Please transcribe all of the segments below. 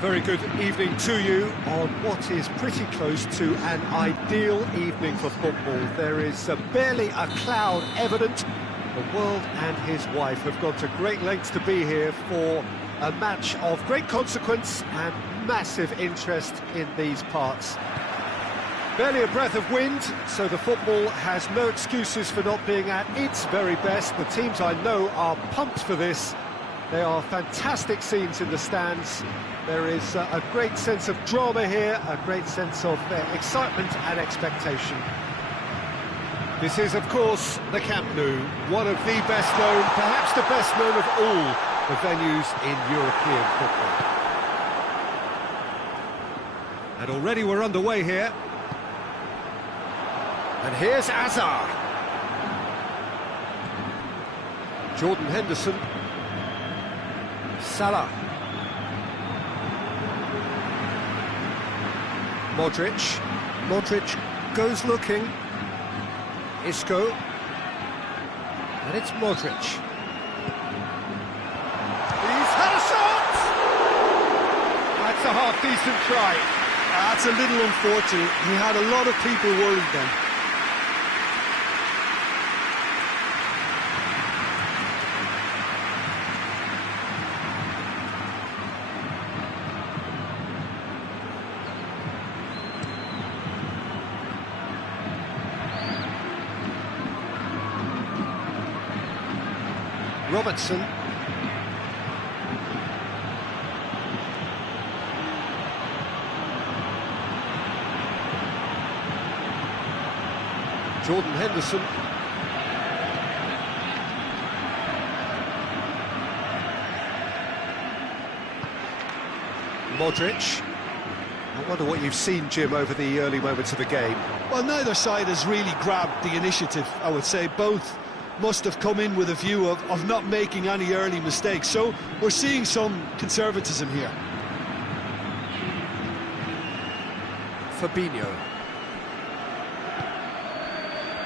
Very good evening to you on what is pretty close to an ideal evening for football. There is barely a cloud evident. The world and his wife have gone to great lengths to be here for a match of great consequence and massive interest in these parts. Barely a breath of wind, so the football has no excuses for not being at its very best. The teams I know are pumped for this. There are fantastic scenes in the stands. There is a great sense of drama here, a great sense of excitement and expectation. This is, of course, the Camp Nou, one of the best known, perhaps the best known of all the venues in European football. And already we're underway here. And here's Azar. Jordan Henderson. Salah. Modric goes looking. Isco. And it's Modric. He's had a shot! That's a half-decent try. That's a little unfortunate. He had a lot of people worried then. Robertson. Jordan Henderson. Modric. I wonder what you've seen, Jim, over the early moments of the game. Well, neither side has really grabbed the initiative, I would say. Both must have come in with a view of not making any early mistakes. So we're seeing some conservatism here. Fabinho.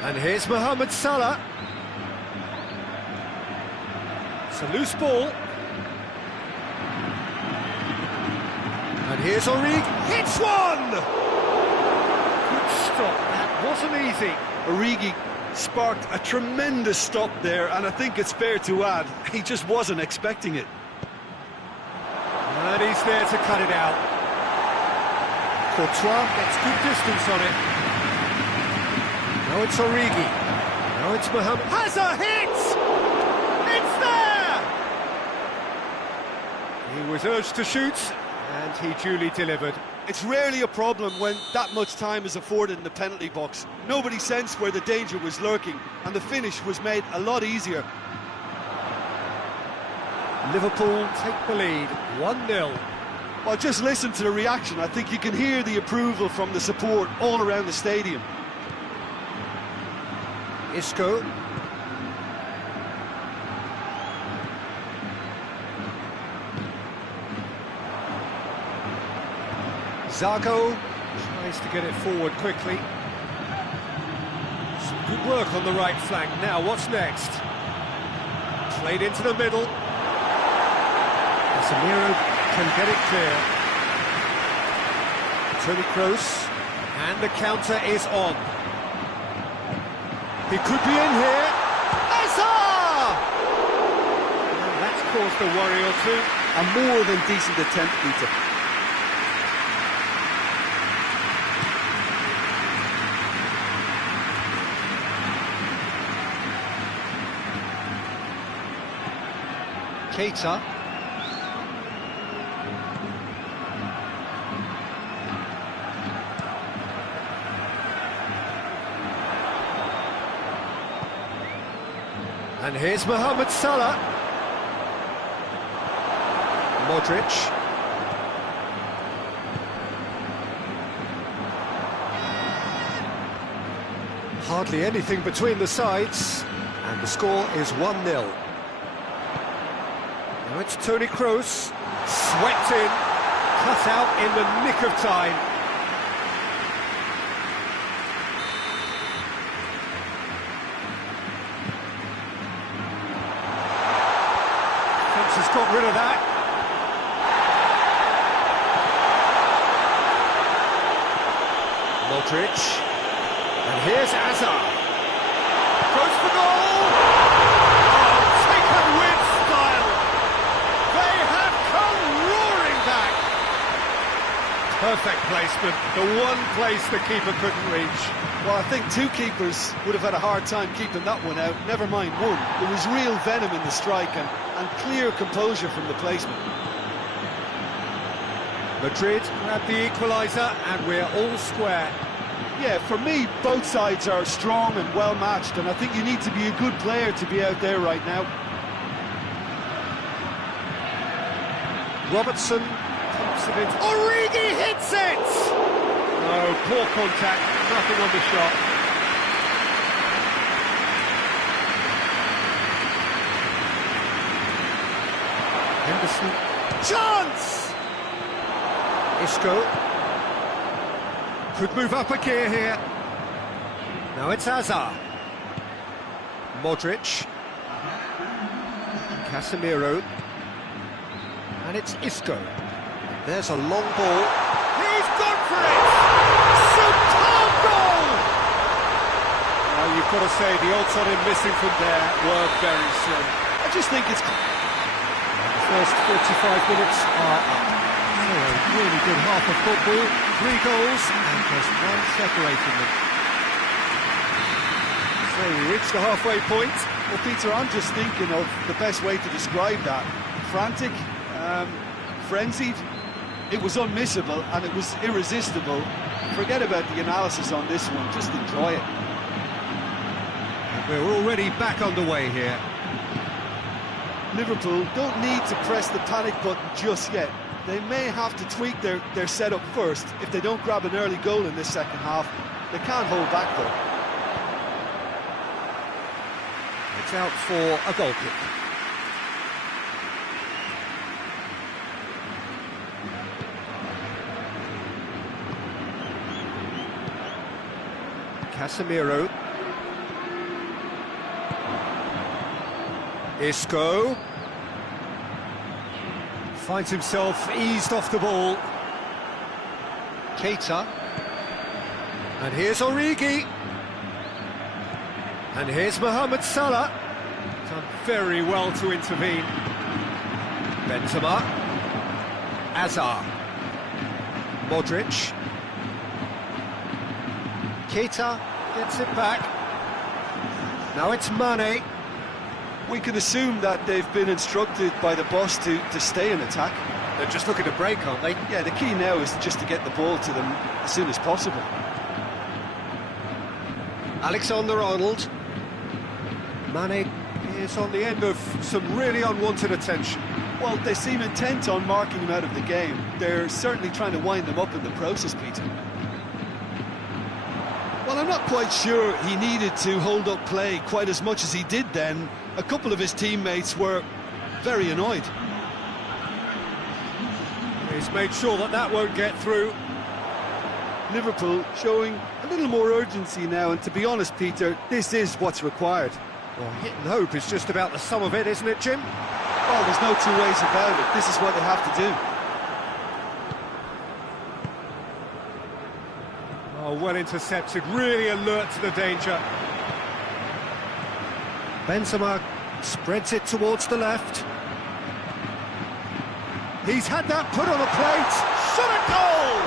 And here's Mohamed Salah. It's a loose ball. And here's Origi. Hits one! Good stop. That wasn't easy. Origi sparked a tremendous stop there, and I think it's fair to add, he just wasn't expecting it. And he's there to cut it out. Courtois gets good distance on it. Now it's Origi. Now it's Mohamed. Has a hit! It's there! He was urged to shoot, and he duly delivered. It's rarely a problem when that much time is afforded in the penalty box. Nobody sensed where the danger was lurking, and the finish was made a lot easier. Liverpool take the lead, 1-0. Well, just listen to the reaction. I think you can hear the approval from the support all around the stadium. Isco. Zago tries to get it forward quickly. Some good work on the right flank. Now, what's next? Played into the middle. Casemiro can get it clear. Toni Kroos, and the counter is on. He could be in here. Azar! And that's caused a worry or two. A more than decent attempt, Peter. Keita. And here's Mohamed Salah. Modric. Hardly anything between the sides, and the score is 1-0. Now it's Toni Kroos, swept in, cut out in the nick of time. Fence has got rid of that. Modric. And here's Azar. Goes for goal! Oh, taken with style! They have come roaring back! Perfect placement, the one place the keeper couldn't reach. Well, I think two keepers would have had a hard time keeping that one out, never mind one. There was real venom in the strike and clear composure from the placement. Madrid grab the equaliser and we're all square. Yeah, for me, both sides are strong and well matched, and I think you need to be a good player to be out there right now. Robertson pops it in. Origi hits it! No, poor contact, nothing on the shot. Henderson. Chance! Isco. Could move up a gear here. Now it's Azar. Modric. Casemiro. And it's Isco. There's a long ball. He's gone for it! Superb goal! Well, you've got to say the odds on him missing from there were very slim. I just think it's... The first 45 minutes are up. So a really good half of football, 3 goals and just one separating them. So we reach the halfway point. Well, Peter, I'm just thinking of the best way to describe that. Frantic, frenzied. It was unmissable and it was irresistible. Forget about the analysis on this one, just enjoy it. And we're already back underway here. Liverpool don't need to press the panic button just yet. They may have to tweak their setup first. If they don't grab an early goal in this second half, they can't hold back though. It's out for a goal kick. Casemiro. Isco. Finds himself eased off the ball. Keita. And here's Origi. And here's Mohamed Salah. Done very well to intervene. Benzema. Azar. Modric. Keita gets it back. Now it's Mane. We can assume that they've been instructed by the boss to stay in attack. They're just looking to break, aren't they? Yeah, the key now is just to get the ball to them as soon as possible. Alexander-Arnold. Mane is on the end of some really unwanted attention. Well, they seem intent on marking him out of the game. They're certainly trying to wind them up in the process, Peter. Well, I'm not quite sure he needed to hold up play quite as much as he did then. A couple of his teammates were very annoyed. He's made sure that won't get through. Liverpool showing a little more urgency now, and to be honest, Peter, this is what's required. Well, hit and hope is just about the sum of it, isn't it, Jim? Well, there's no two ways about it. This is what they have to do. Oh, well intercepted, really alert to the danger. Benzema spreads it towards the left. He's had that put on a plate. Shot a goal!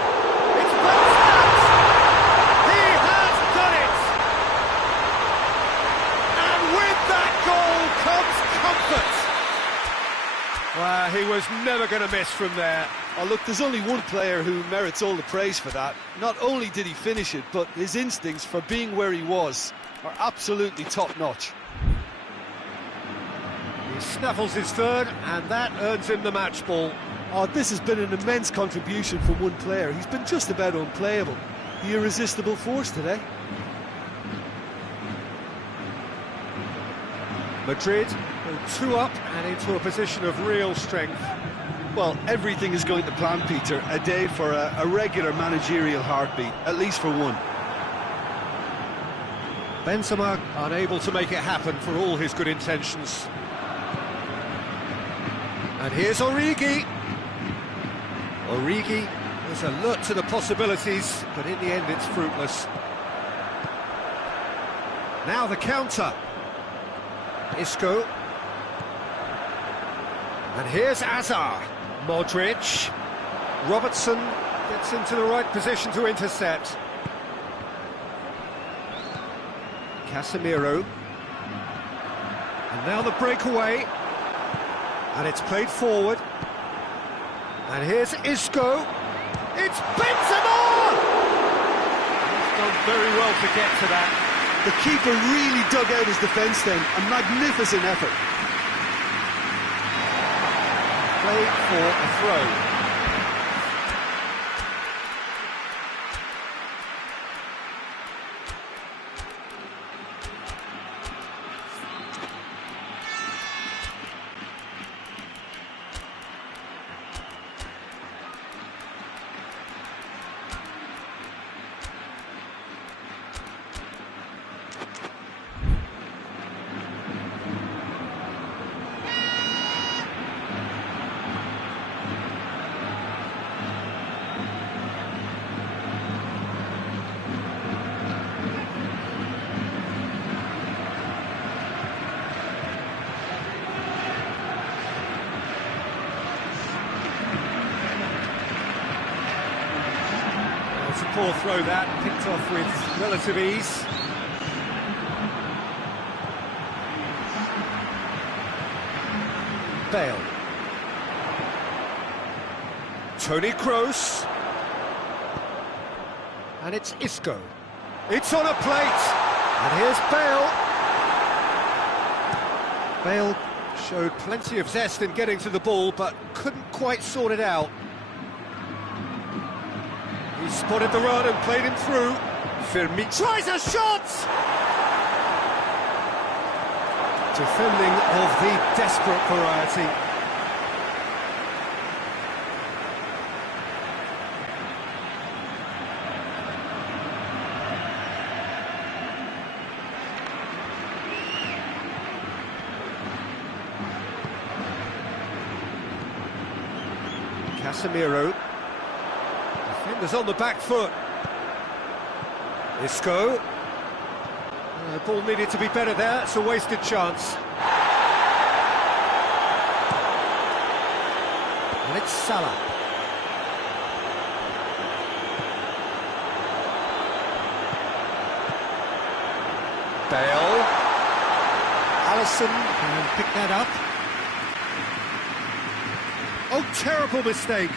It's Benzema! He has done it! And with that goal comes comfort. Well, he was never going to miss from there. Oh, look, there's only one player who merits all the praise for that. Not only did he finish it, but his instincts for being where he was are absolutely top-notch. He snaffles his third, and that earns him the match ball. Oh, this has been an immense contribution from one player. He's been just about unplayable. The irresistible force today. Madrid go 2 up and into a position of real strength. Well, everything is going to plan, Peter. A day for a regular managerial heartbeat, at least for one. Benzema unable to make it happen for all his good intentions. And here's Origi. Origi There's alert to the possibilities, but in the end it's fruitless. Now the counter. Isco. And here's Azar. Modric. Robertson gets into the right position to intercept. Casemiro. And now the breakaway. And it's played forward. And here's Isco. It's Benzema! He's done very well to get to that. The keeper really dug out his defence then. A magnificent effort. Played for a throw. It's a poor throw that, picked off with relative ease. Bale. Toni Kroos. And it's Isco. It's on a plate! And here's Bale. Bale showed plenty of zest in getting to the ball, but couldn't quite sort it out. He spotted the run and played him through. Firmino tries a shot! Defending of the desperate variety. Casemiro. Defenders on the back foot. Isco. The ball needed to be better there, it's a wasted chance. And it's Salah. Bale. Alisson can pick that up. Oh, terrible mistake.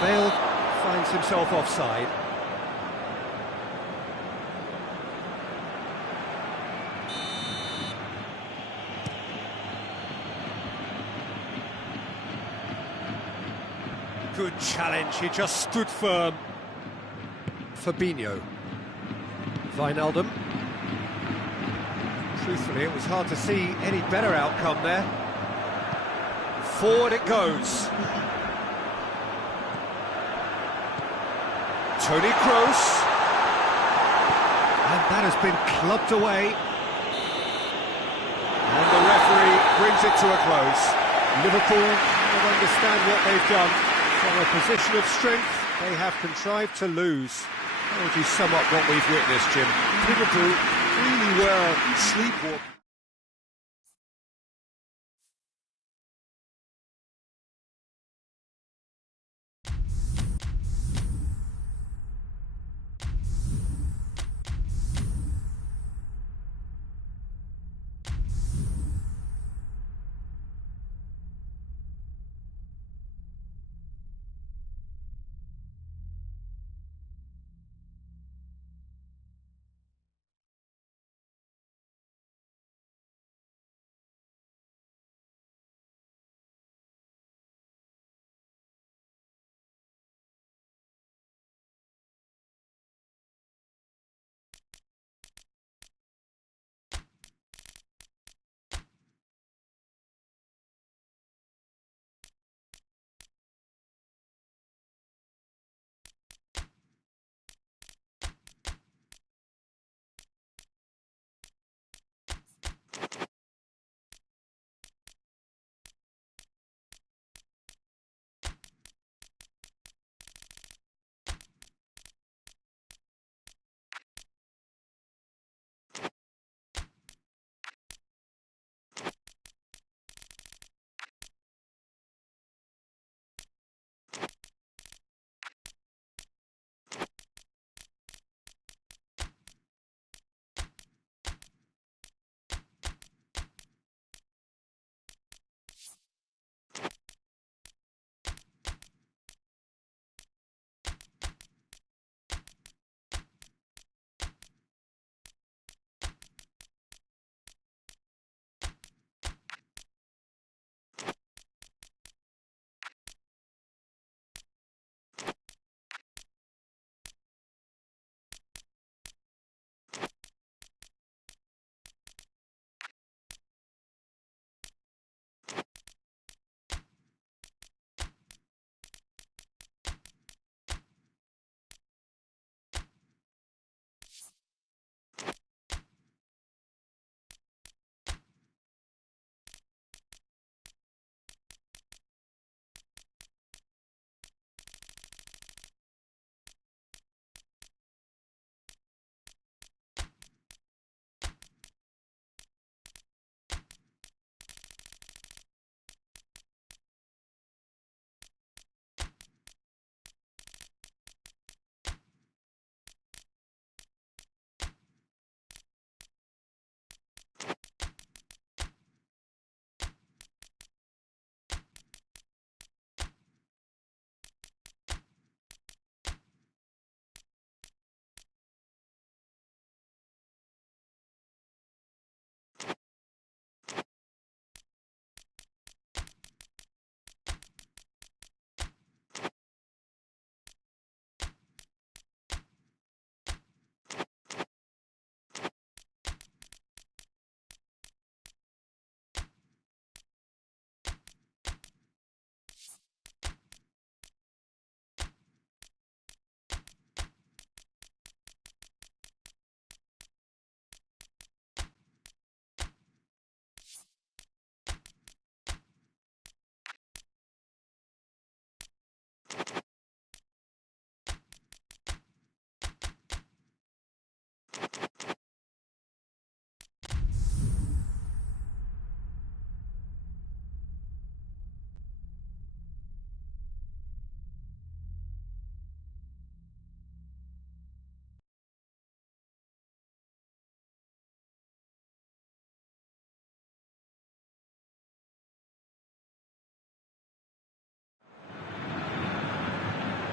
Bale finds himself offside. Good challenge, he just stood firm. Fabinho. Wijnaldum. Truthfully, it was hard to see any better outcome there. Forward it goes. Toni Kroos. And that has been clubbed away. And the referee brings it to a close. Liverpool don't understand what they've done. From a position of strength, they have contrived to lose. How would you sum up what we've witnessed, Jim? Liverpool really were sleepwalking.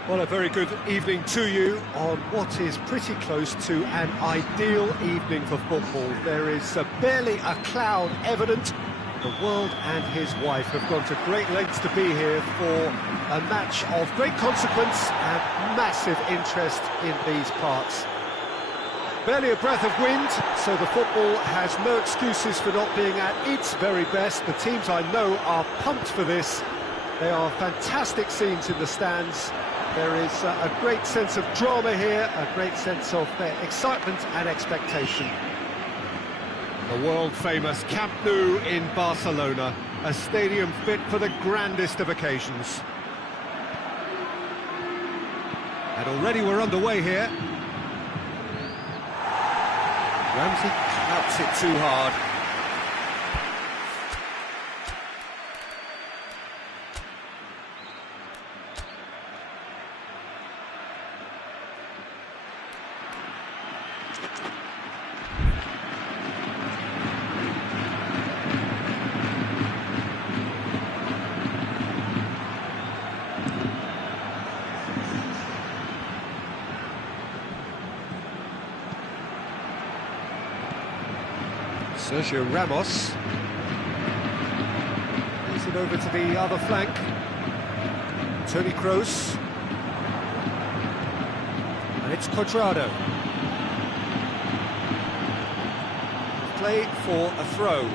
Well, a very good evening to you on what is pretty close to an ideal evening for football. There is barely a cloud evident. The world and his wife have gone to great lengths to be here for a match of great consequence and massive interest in these parts. Barely a breath of wind, so the football has no excuses for not being at its very best. The teams I know are pumped for this. They are fantastic scenes in the stands. There is a great sense of drama here, a great sense of excitement and expectation. The world-famous Camp Nou in Barcelona, a stadium fit for the grandest of occasions. And already we're underway here. Ramsey claps it too hard. Sergio Ramos plays it over to the other flank. Toni Kroos, and it's Cuadrado. Play for a throw.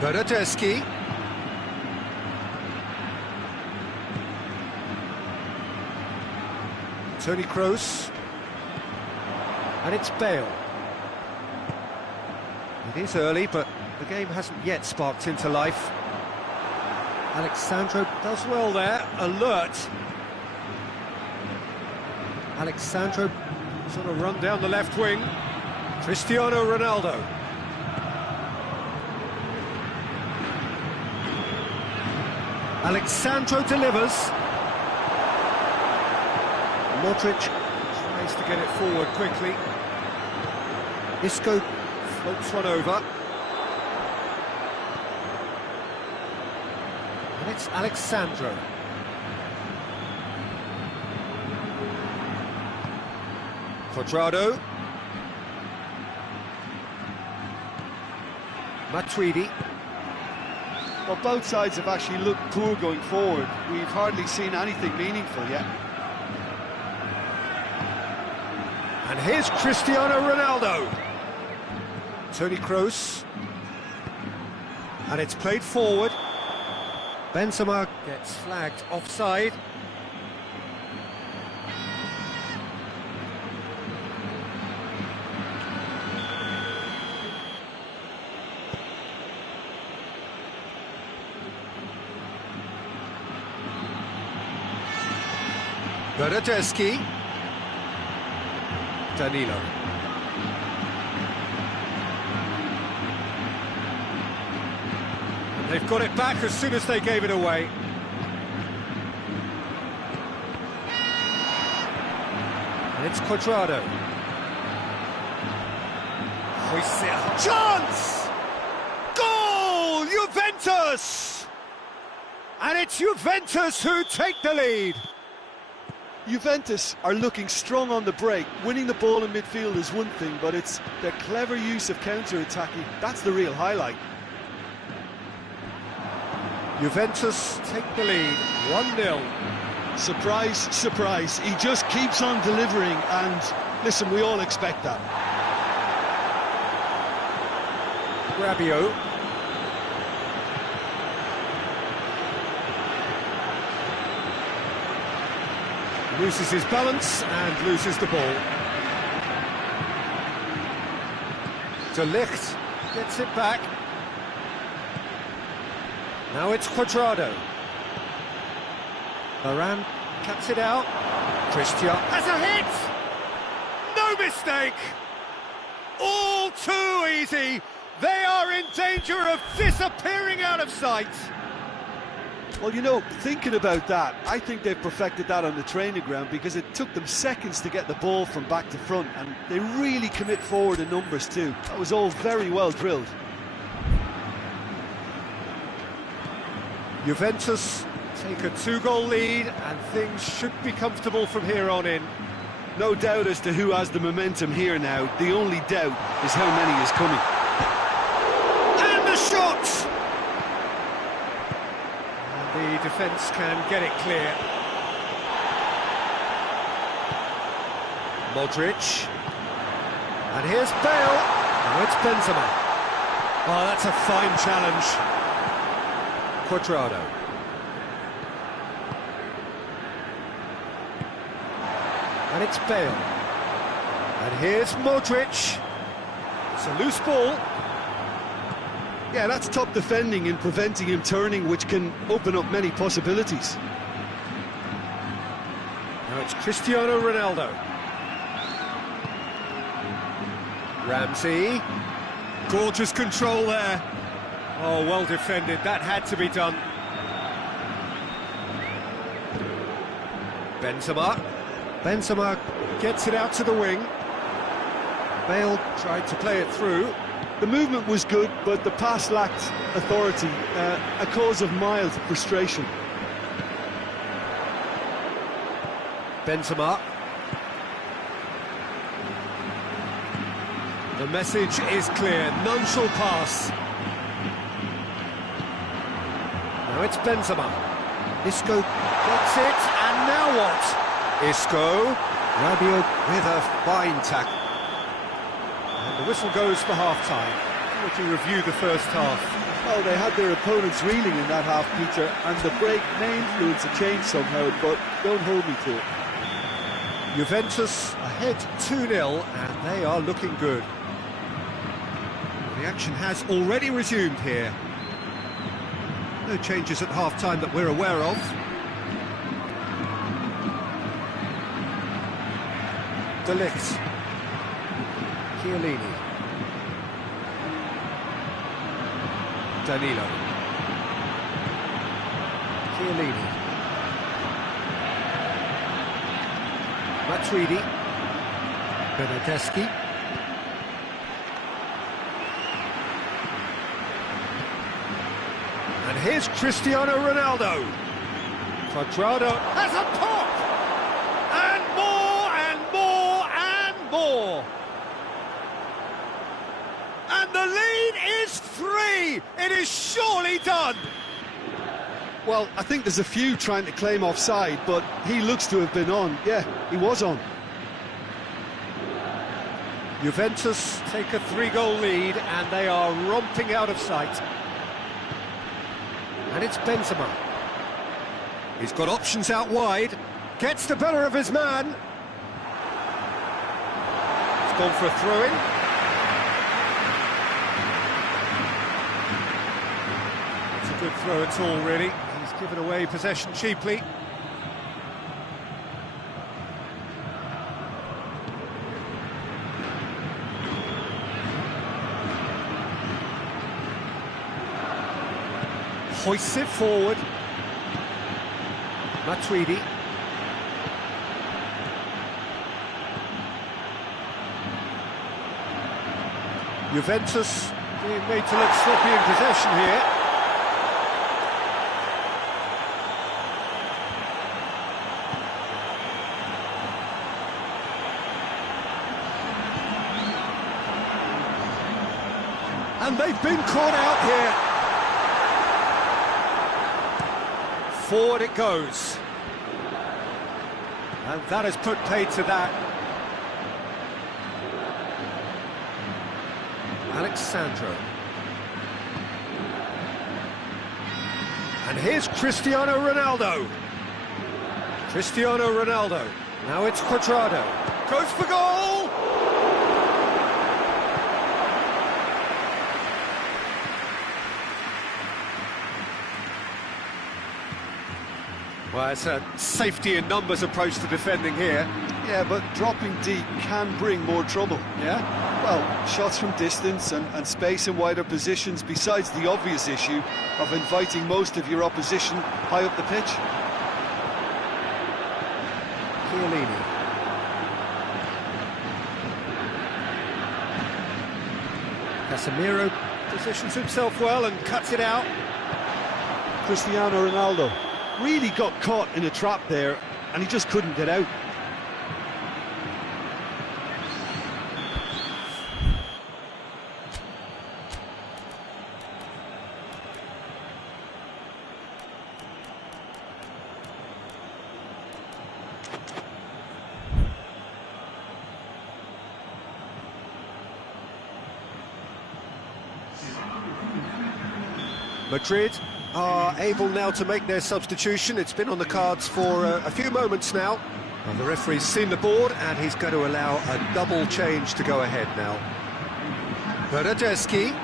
Bernardeschi. Toni Kroos. And it's Bale. It is early, but the game hasn't yet sparked into life. Alexandro does well there, alert. Alexandro sort of run down the left wing. Cristiano Ronaldo. Alexandro delivers. Modric tries to get it forward quickly. Isco floats one over. And it's Alexandro. Cuadrado. Matuidi. Well, both sides have actually looked poor going forward. We've hardly seen anything meaningful yet. And here's Cristiano Ronaldo. Toni Kroos. And it's played forward. Benzema gets flagged offside. Bernardeschi. Danilo. And they've got it back as soon as they gave it away. And it's Cuadrado. Chance! Goal! Juventus! And it's Juventus who take the lead. Juventus are looking strong on the break. Winning the ball in midfield is one thing, but it's their clever use of counter-attacking. That's the real highlight. Juventus take the lead, 1-0. Surprise, surprise. He just keeps on delivering, and listen, we all expect that. Rabiot. Loses his balance and loses the ball. De Ligt gets it back. Now it's Cuadrado. Varane cuts it out. Cristiano has a hit! No mistake! All too easy. They are in danger of disappearing out of sight. Well, you know, thinking about that, I think they've perfected that on the training ground, because it took them seconds to get the ball from back to front, and they really commit forward in numbers too. That was all very well drilled. Juventus take a 2-goal lead, and things should be comfortable from here on in. No doubt as to who has the momentum here now. The only doubt is how many is coming. And the shot! And the defence can get it clear. Modric. And here's Bale. Now it's Benzema. Oh, that's a fine challenge. Cuadrado. And it's Bale. And here's Modric. It's a loose ball. Yeah, that's top defending and preventing him turning, which can open up many possibilities. Now it's Cristiano Ronaldo. Ramsey. Gorgeous control there. Oh, well defended. That had to be done. Benzema. Benzema gets it out to the wing. Bale tried to play it through. The movement was good, but the pass lacked authority, a cause of mild frustration. Benzema. The message is clear, none shall pass. Now it's Benzema. Isco gets it, and now what? Isco. Rabiot with a fine tackle. And the whistle goes for half-time. How would you review the first half? Well, they had their opponents reeling in that half, Peter, and the break may influence a change somehow, but don't hold me to it. Juventus ahead 2-0, and they are looking good. The action has already resumed here. No changes at half-time that we're aware of. De Ligt. Chiellini. Danilo. Chiellini. Matuidi. Bernardeschi. And here's Cristiano Ronaldo. Cuadrado has a pop! And more, and more, and more! And the lead is 3! It is surely done! Well, I think there's a few trying to claim offside, but he looks to have been on. Yeah, he was on. Juventus take a 3-goal lead, and they are romping out of sight. And it's Benzema. He's got options out wide. Gets the better of his man. He's gone for a throw-in. It's a good throw at all, really. He's given away possession cheaply. Hoists it forward. Matuidi. Juventus being made to look sloppy in possession here. And they've been caught out here. Forward it goes. And that has put paid to that. Alexandro. And here's Cristiano Ronaldo. Cristiano Ronaldo. Now it's Cuadrado. Goes for goal! Well, it's a safety in numbers approach to defending here. Yeah, but dropping deep can bring more trouble. Yeah? Well, shots from distance and space in wider positions, besides the obvious issue of inviting most of your opposition high up the pitch. Chiellini. Casemiro positions himself well and cuts it out. Cristiano Ronaldo. Really got caught in a trap there, and he just couldn't get out. Madrid are able now to make their substitution. It's been on the cards for a few moments now. Well, the referee's seen the board and he's going to allow a double change to go ahead now. Bernardeschi.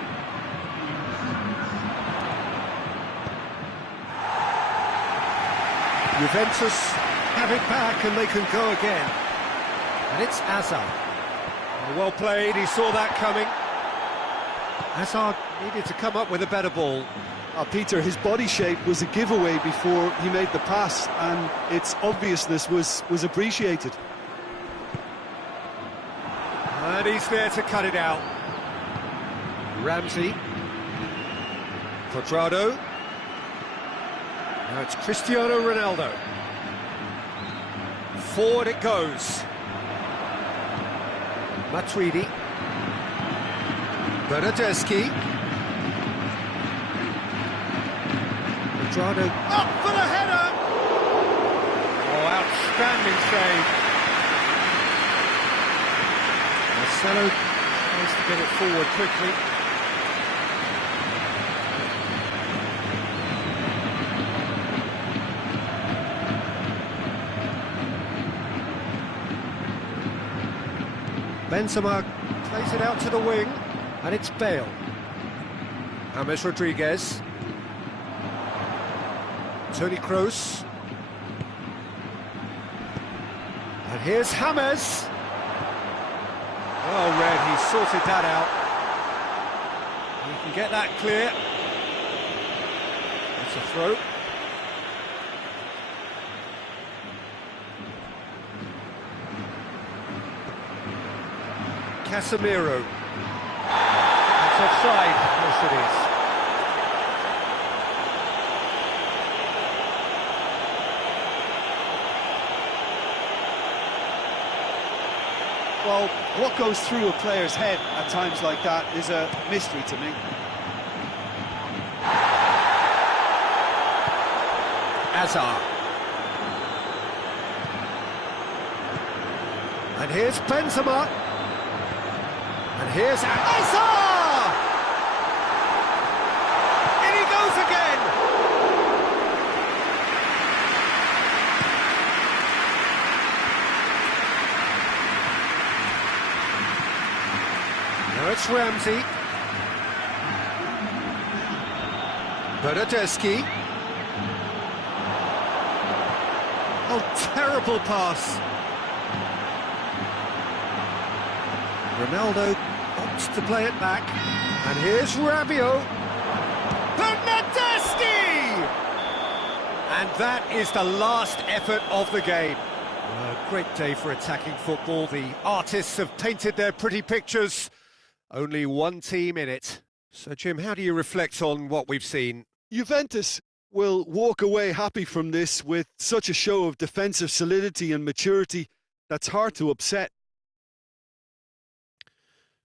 Juventus have it back and they can go again. And it's Hazard. Well played, he saw that coming. Hazard needed to come up with a better ball. Peter, his body shape was a giveaway before he made the pass, and its obviousness was appreciated. And he's there to cut it out. Ramsey. Cuadrado. Now it's Cristiano Ronaldo. Forward it goes. Matuidi. Bernardeschi. Cuadrado up for the header! Oh, outstanding save. Marcelo tries to get it forward quickly. Benzema plays it out to the wing, and it's Bale. James Rodriguez. Toni Kroos. And here's James. Well read, he sorted that out. He can get that clear. It's a throw. Casemiro. It's offside. Yes, it is. Well, what goes through a player's head at times like that is a mystery to me. Hazard. And here's Benzema. And here's Hazard! In he goes again! Now it's Ramsey. Bernardeschi. Oh, terrible pass. Ronaldo opts to play it back. And here's Rabiot. Bernardeschi! And that is the last effort of the game. A great day for attacking football. The artists have painted their pretty pictures. Only one team in it. So, Jim, how do you reflect on what we've seen? Juventus will walk away happy from this with such a show of defensive solidity and maturity that's hard to upset.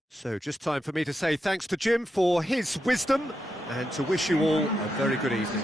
So just time for me to say thanks to Jim for his wisdom and to wish you all a very good evening.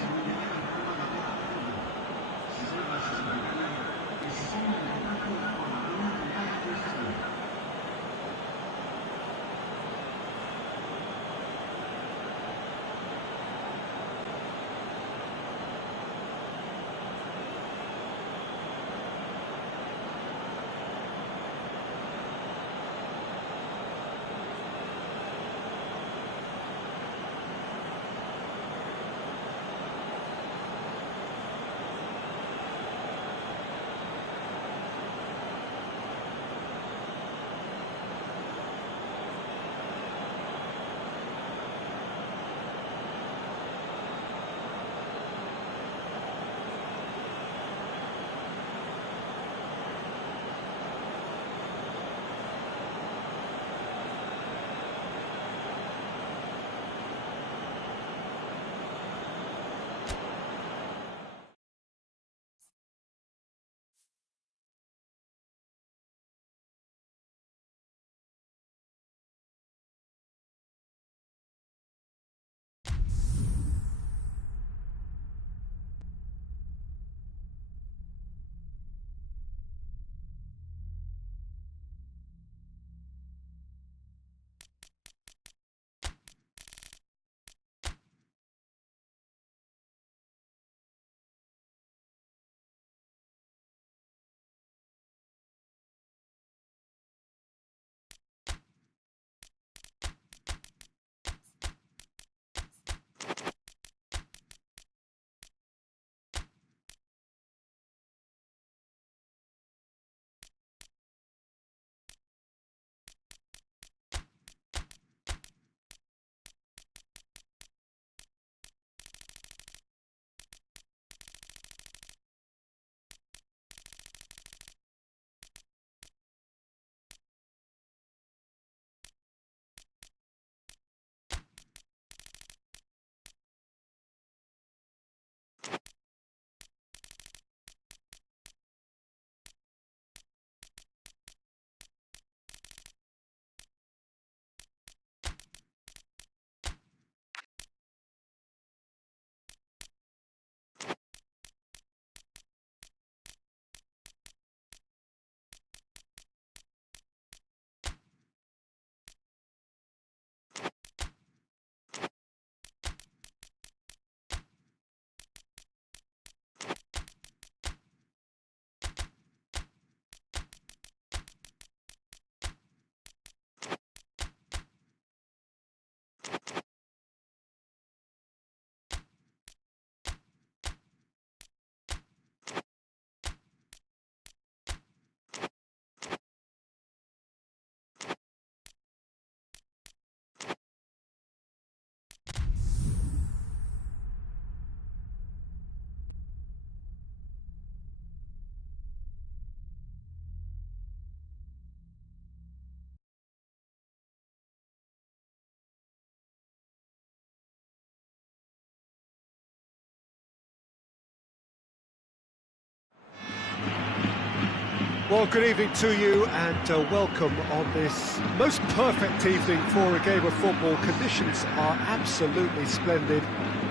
Well, good evening to you and welcome on this most perfect evening for a game of football. Conditions are absolutely splendid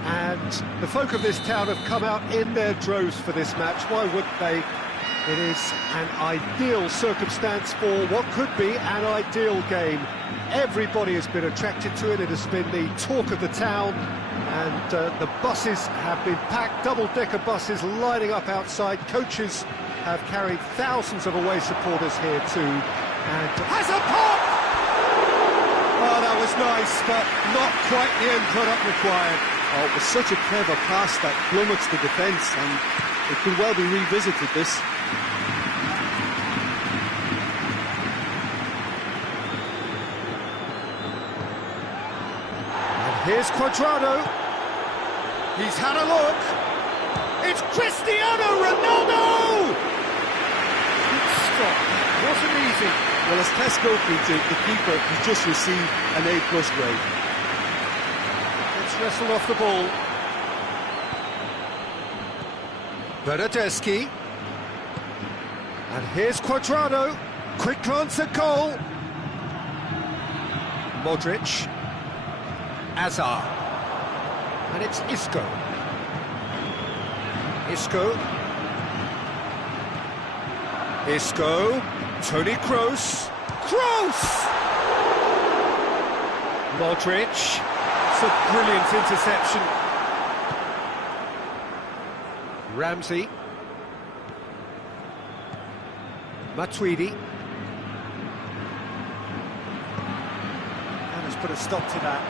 and the folk of this town have come out in their droves for this match. Why wouldn't they? It is an ideal circumstance for what could be an ideal game. Everybody has been attracted to it. It has been the talk of the town and the buses have been packed, double-decker buses lining up outside. Coaches have carried thousands of away supporters here too, and has a pop! Oh, that was nice, but not quite the end product required. Oh, it was such a clever pass that plummets the defence, and it could well be revisited, this. And here's Cuadrado. He's had a look. It's Cristiano Ronaldo! Wasn't easy. Well, as Tesco Peter, the keeper, has just received an A+ grade. It's wrestled off the ball. Bernardeschi. And here's Cuadrado. Quick glance at goal. Modric. Azar. And it's Isco. Isco, Toni Kroos, Modric, it's a brilliant interception. Ramsey, Matuidi, and has put a stop to that.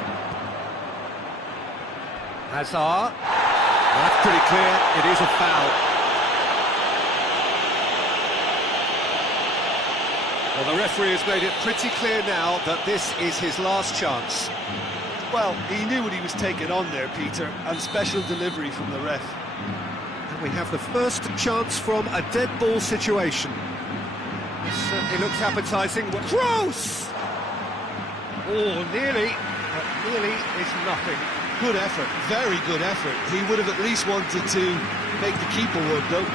Hazard, that's pretty clear, it is a foul. Well, the referee has made it pretty clear now that this is his last chance. Well, he knew what he was taking on there, Peter, and special delivery from the ref. And we have the first chance from a dead ball situation. It certainly looks appetising. Kroos! Oh, nearly, but nearly is nothing. Good effort, very good effort. He would have at least wanted to make the keeper work, though.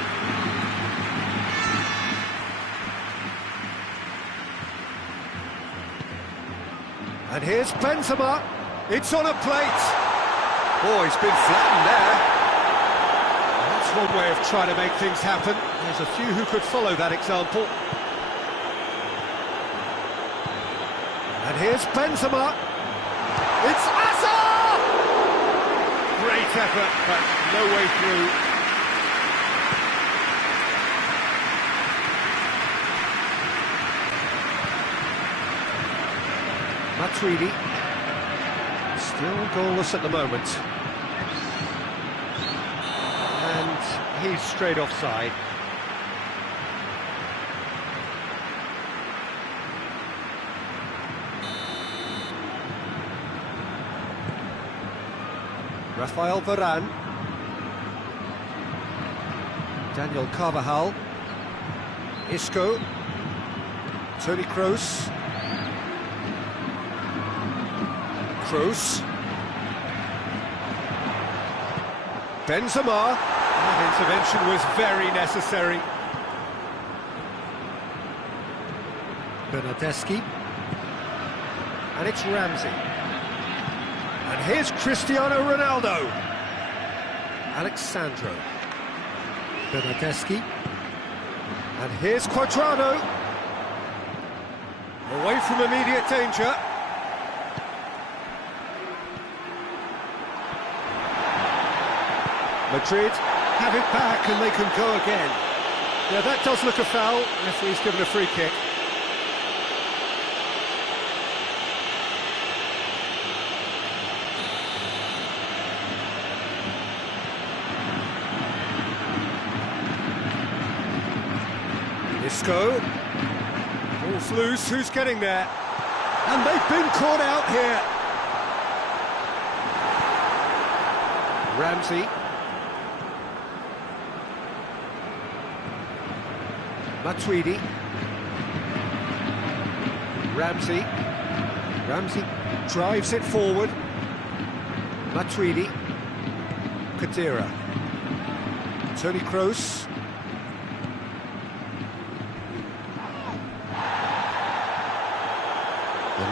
And here's Benzema. It's on a plate. Oh, he's been flattened there. That's one way of trying to make things happen. There's a few who could follow that example. And here's Benzema. It's Hazard! Great effort, but no way through. Matuidi, still goalless at the moment. And he's straight offside. Rafael Varane. Daniel Carvajal. Isco. Toni Kroos. Benzema. That intervention was very necessary. Bernardeschi. And it's Ramsey. And here's Cristiano Ronaldo. Alexandro. Bernardeschi. And here's Cuadrado. Away from immediate danger. Madrid have it back and they can go again. Yeah, that does look a foul. Referee's given a free kick. Isco. Ball's loose, who's getting there? And they've been caught out here. Ramsey. Matuidi. Ramsey drives it forward. Matuidi. Kadira. Toni Kroos.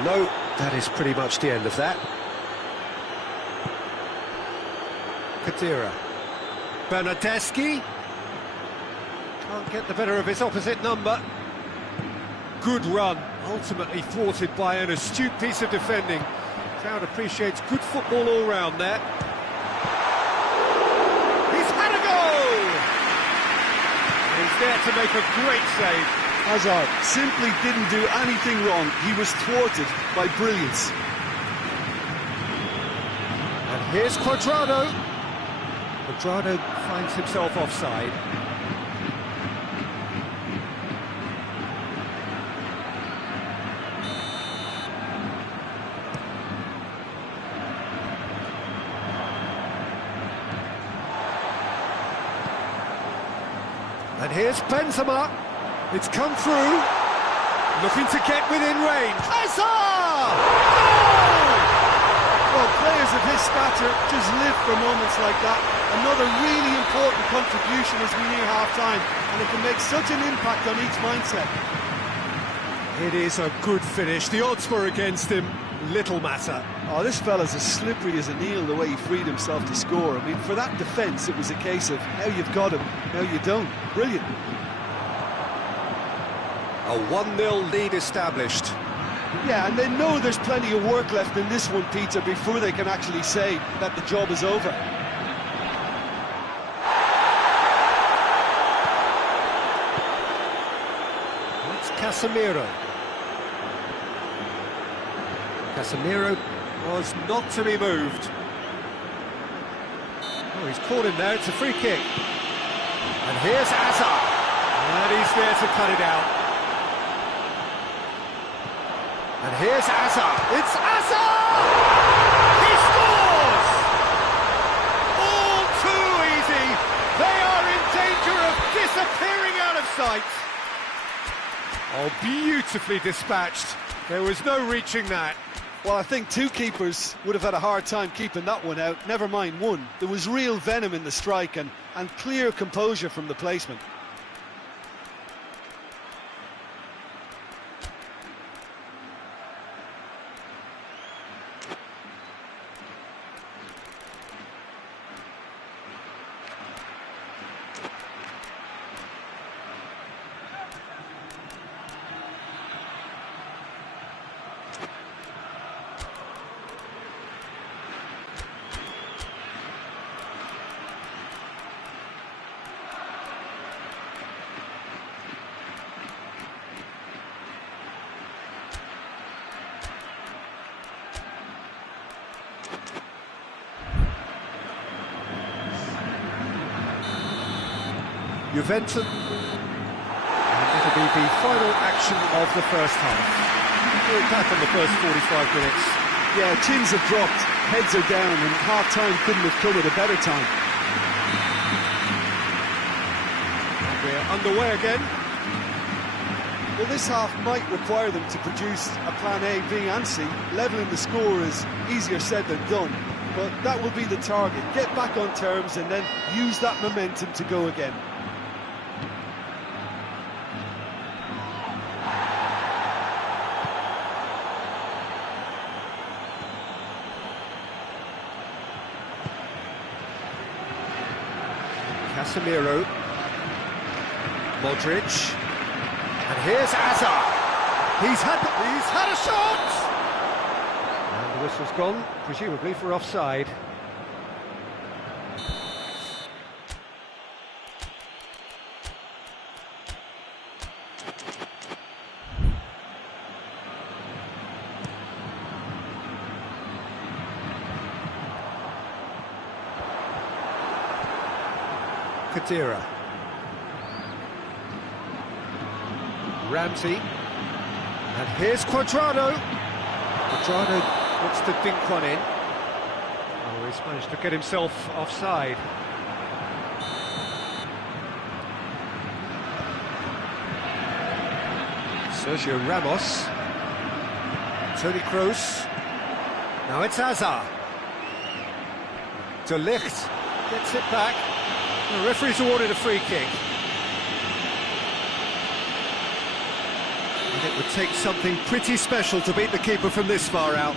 No, that is pretty much the end of that. Kadira. Bernardeschi. Can't get the better of his opposite number. Good run, ultimately thwarted by an astute piece of defending. Crowd appreciates good football all round there. He's had a goal! He's there to make a great save. Hazard simply didn't do anything wrong. He was thwarted by brilliance. And here's Cuadrado. Cuadrado finds himself offside. And here's Benzema. It's come through. Looking to get within range. Hazard! Goal! Well, players of his stature just live for moments like that. Another really important contribution as we near half-time, and it can make such an impact on each mindset. It is a good finish. The odds were against him. Little matter. Oh, this fella's as slippery as an eel the way he freed himself to score. I mean, for that defence, it was a case of now you've got him, now you don't. Brilliant. A 1-0 lead established. Yeah, and they know there's plenty of work left in this one, Peter, before they can actually say that the job is over. It's Casemiro. Casemiro was not to be moved. Oh, he's caught him there, it's a free kick. And here's Hazard. And he's there to cut it out. And here's Hazard. It's Hazard! He scores! All too easy. They are in danger of disappearing out of sight. Oh, beautifully dispatched. There was no reaching that. Well, I think two keepers would have had a hard time keeping that one out, never mind one. There was real venom in the strike and clear composure from the placement. Juventus. And it'll be the final action of the first half. We're back on the first 45 minutes. Yeah, chins have dropped, heads are down, and half-time couldn't have come at a better time. We're underway again. Well, this half might require them to produce a plan A, B and C. Levelling the score is easier said than done, but that will be the target. Get back on terms and then use that momentum to go again. Casemiro, Modric, and here's Hazard. He's had a shot, and the whistle's gone, presumably for offside. Kadira. Ramsey. And here's Cuadrado. Cuadrado wants to dink one in. Oh, he's managed to get himself offside. Sergio Ramos. Toni Kroos. Now it's Hazard. De Ligt gets it back. The referee's awarded a free kick. And it Would take something pretty special to beat the keeper from this far out.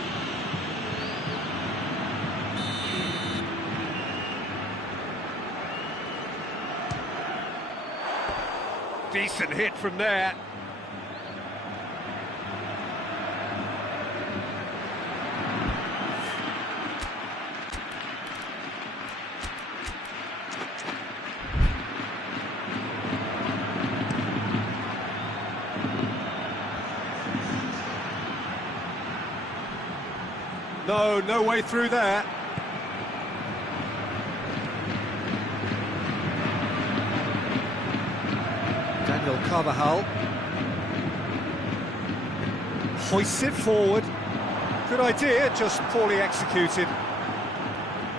Decent hit from there. No way through there. Daniel Carvajal hoists it forward. Good idea, just poorly executed.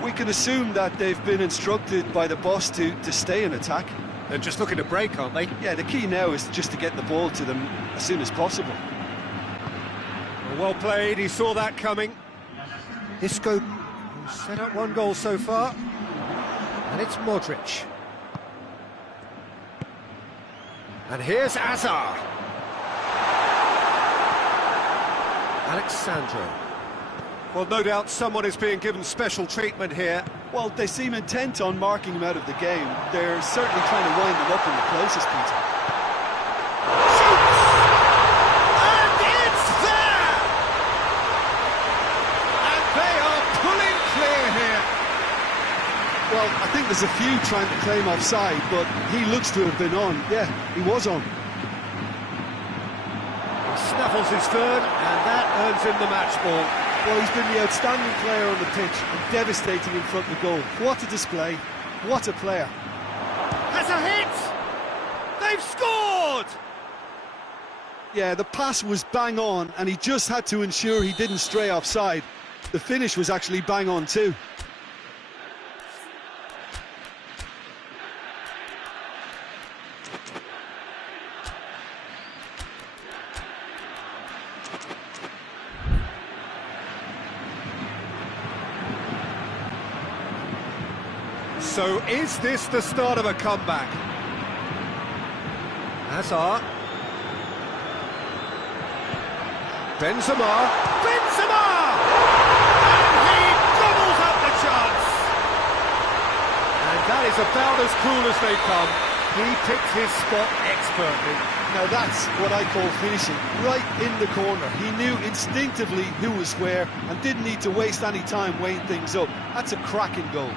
We can assume that they've been instructed by the boss to stay in attack. They're just looking to break, aren't they? Yeah, the key now is just to get the ball to them as soon as possible. Well played, he saw that coming. Isco set up one goal so far, and it's Modric. And here's Azar. Alexandro. Well, no doubt someone is being given special treatment here. Well, they seem intent on marking him out of the game. They're certainly trying to wind him up in the closest, Peter. Shoots! And it's there! And they are pulling clear here. Well, I think there's a few trying to claim offside, but he looks to have been on. Yeah, he was on. He snaffles his third, and that earns him the match ball. Well, he's been the outstanding player on the pitch and devastating in front of the goal. What a display. What a player. Has a hit! They've scored! Yeah, the pass was bang on, and he just had to ensure he didn't stray offside. The finish was actually bang on too. So is this the start of a comeback? Hazard. Benzema! And he gobbles up the chance! And that is about as cool as they come. He picked his spot expertly. Now that's what I call finishing, right in the corner. He knew instinctively who was where and didn't need to waste any time weighing things up. That's a cracking goal.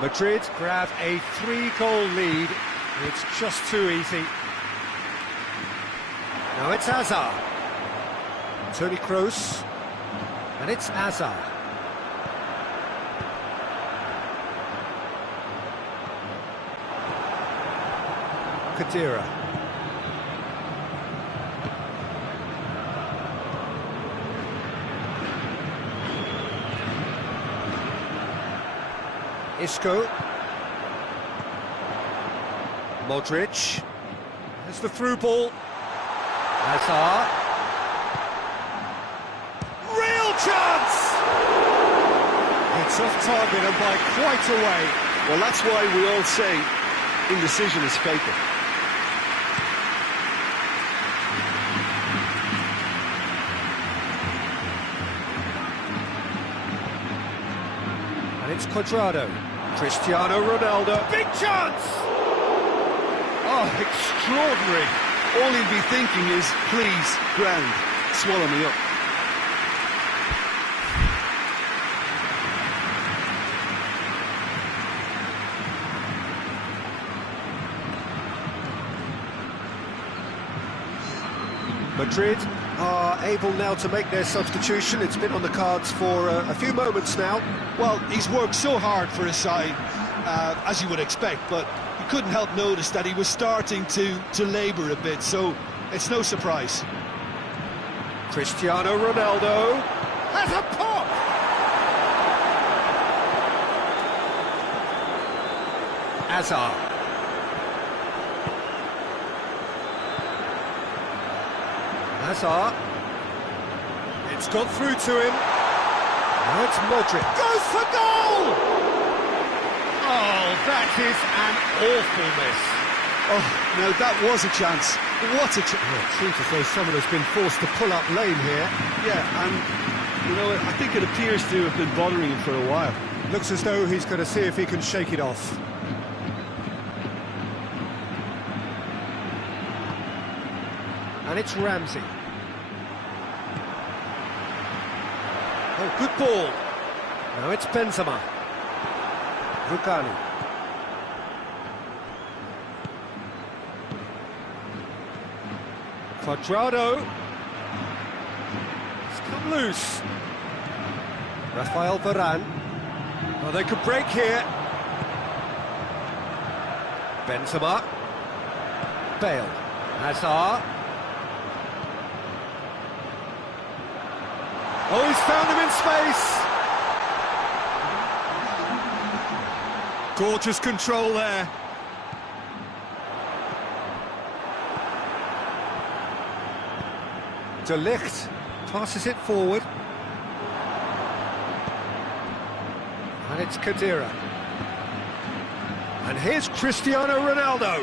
Madrid grab a 3-goal lead. It's just too easy. Now it's Hazard. Toni Kroos. And it's Hazard. Kadira. Isco. Modric. There's the through ball. Hazard. Real chance! It's off target and by quite a way. Well, that's why we all say indecision is fatal. And it's Cuadrado. Cristiano Ronaldo. Big chance! Oh, extraordinary. All he'll be thinking is, please, ground, swallow me up. Madrid are able now to make their substitution. It's been on the cards for a few moments now. Well, he's worked so hard for his side, as you would expect, but you couldn't help notice that he was starting to labour a bit, so it's no surprise. Cristiano Ronaldo has a pop! Hazard. Hazard. It's got through to him. Now it's Modric. Goes for goal! Oh, that is an awful miss. Oh, no, that was a chance. What a chance. Well, it seems as though someone has been forced to pull up lane here. Yeah, and, you know, I think it appears to have been bothering him for a while. Looks as though he's going to see if he can shake it off. And it's Ramsey. Oh, good ball. Now it's Benzema. Rugani. Quadrado. It's come loose. Rafael Varane. Oh, they could break here. Benzema. Bale. Hazard. Oh, he's found him in space. Gorgeous control there. De Ligt passes it forward. And it's Khedira. And here's Cristiano Ronaldo.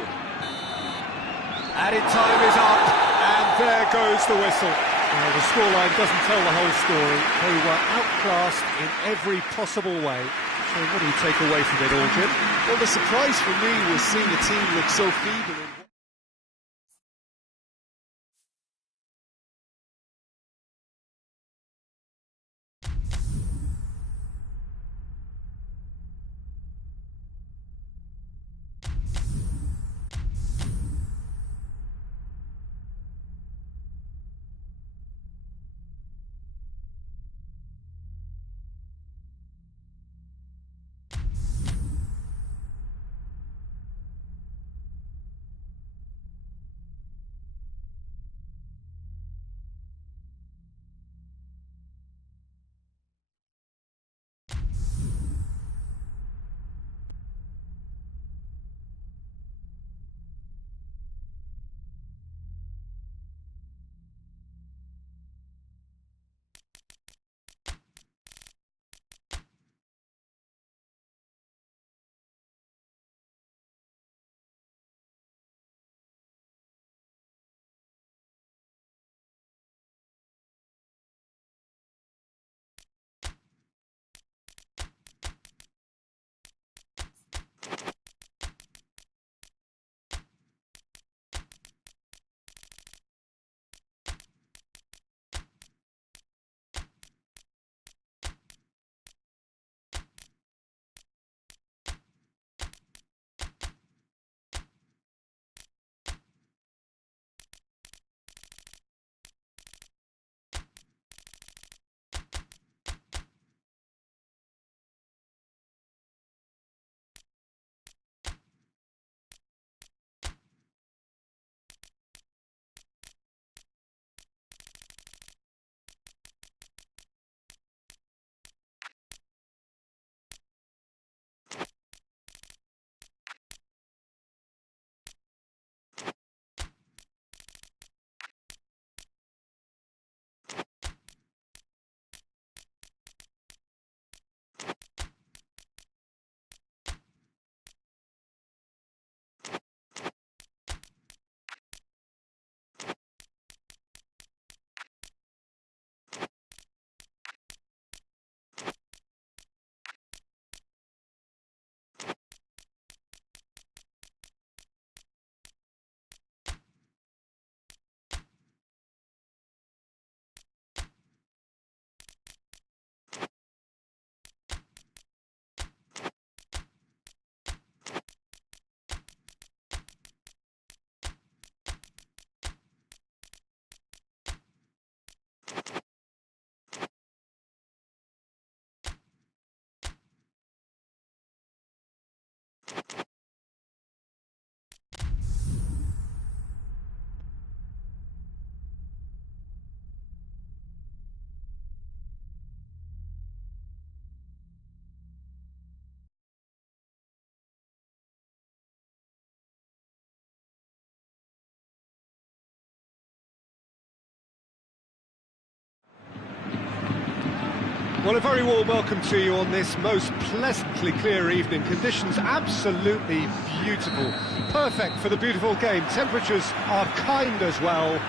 Added time is up, and there goes the whistle. Well, the scoreline doesn't tell the whole story. They were outclassed in every possible way. So what do you take away from it all, Jim? Well, the surprise for me was seeing a team look so feeble. Well, a very warm welcome to you on this most pleasantly clear evening. Conditions absolutely beautiful. Perfect for the beautiful game. Temperatures are kind as well.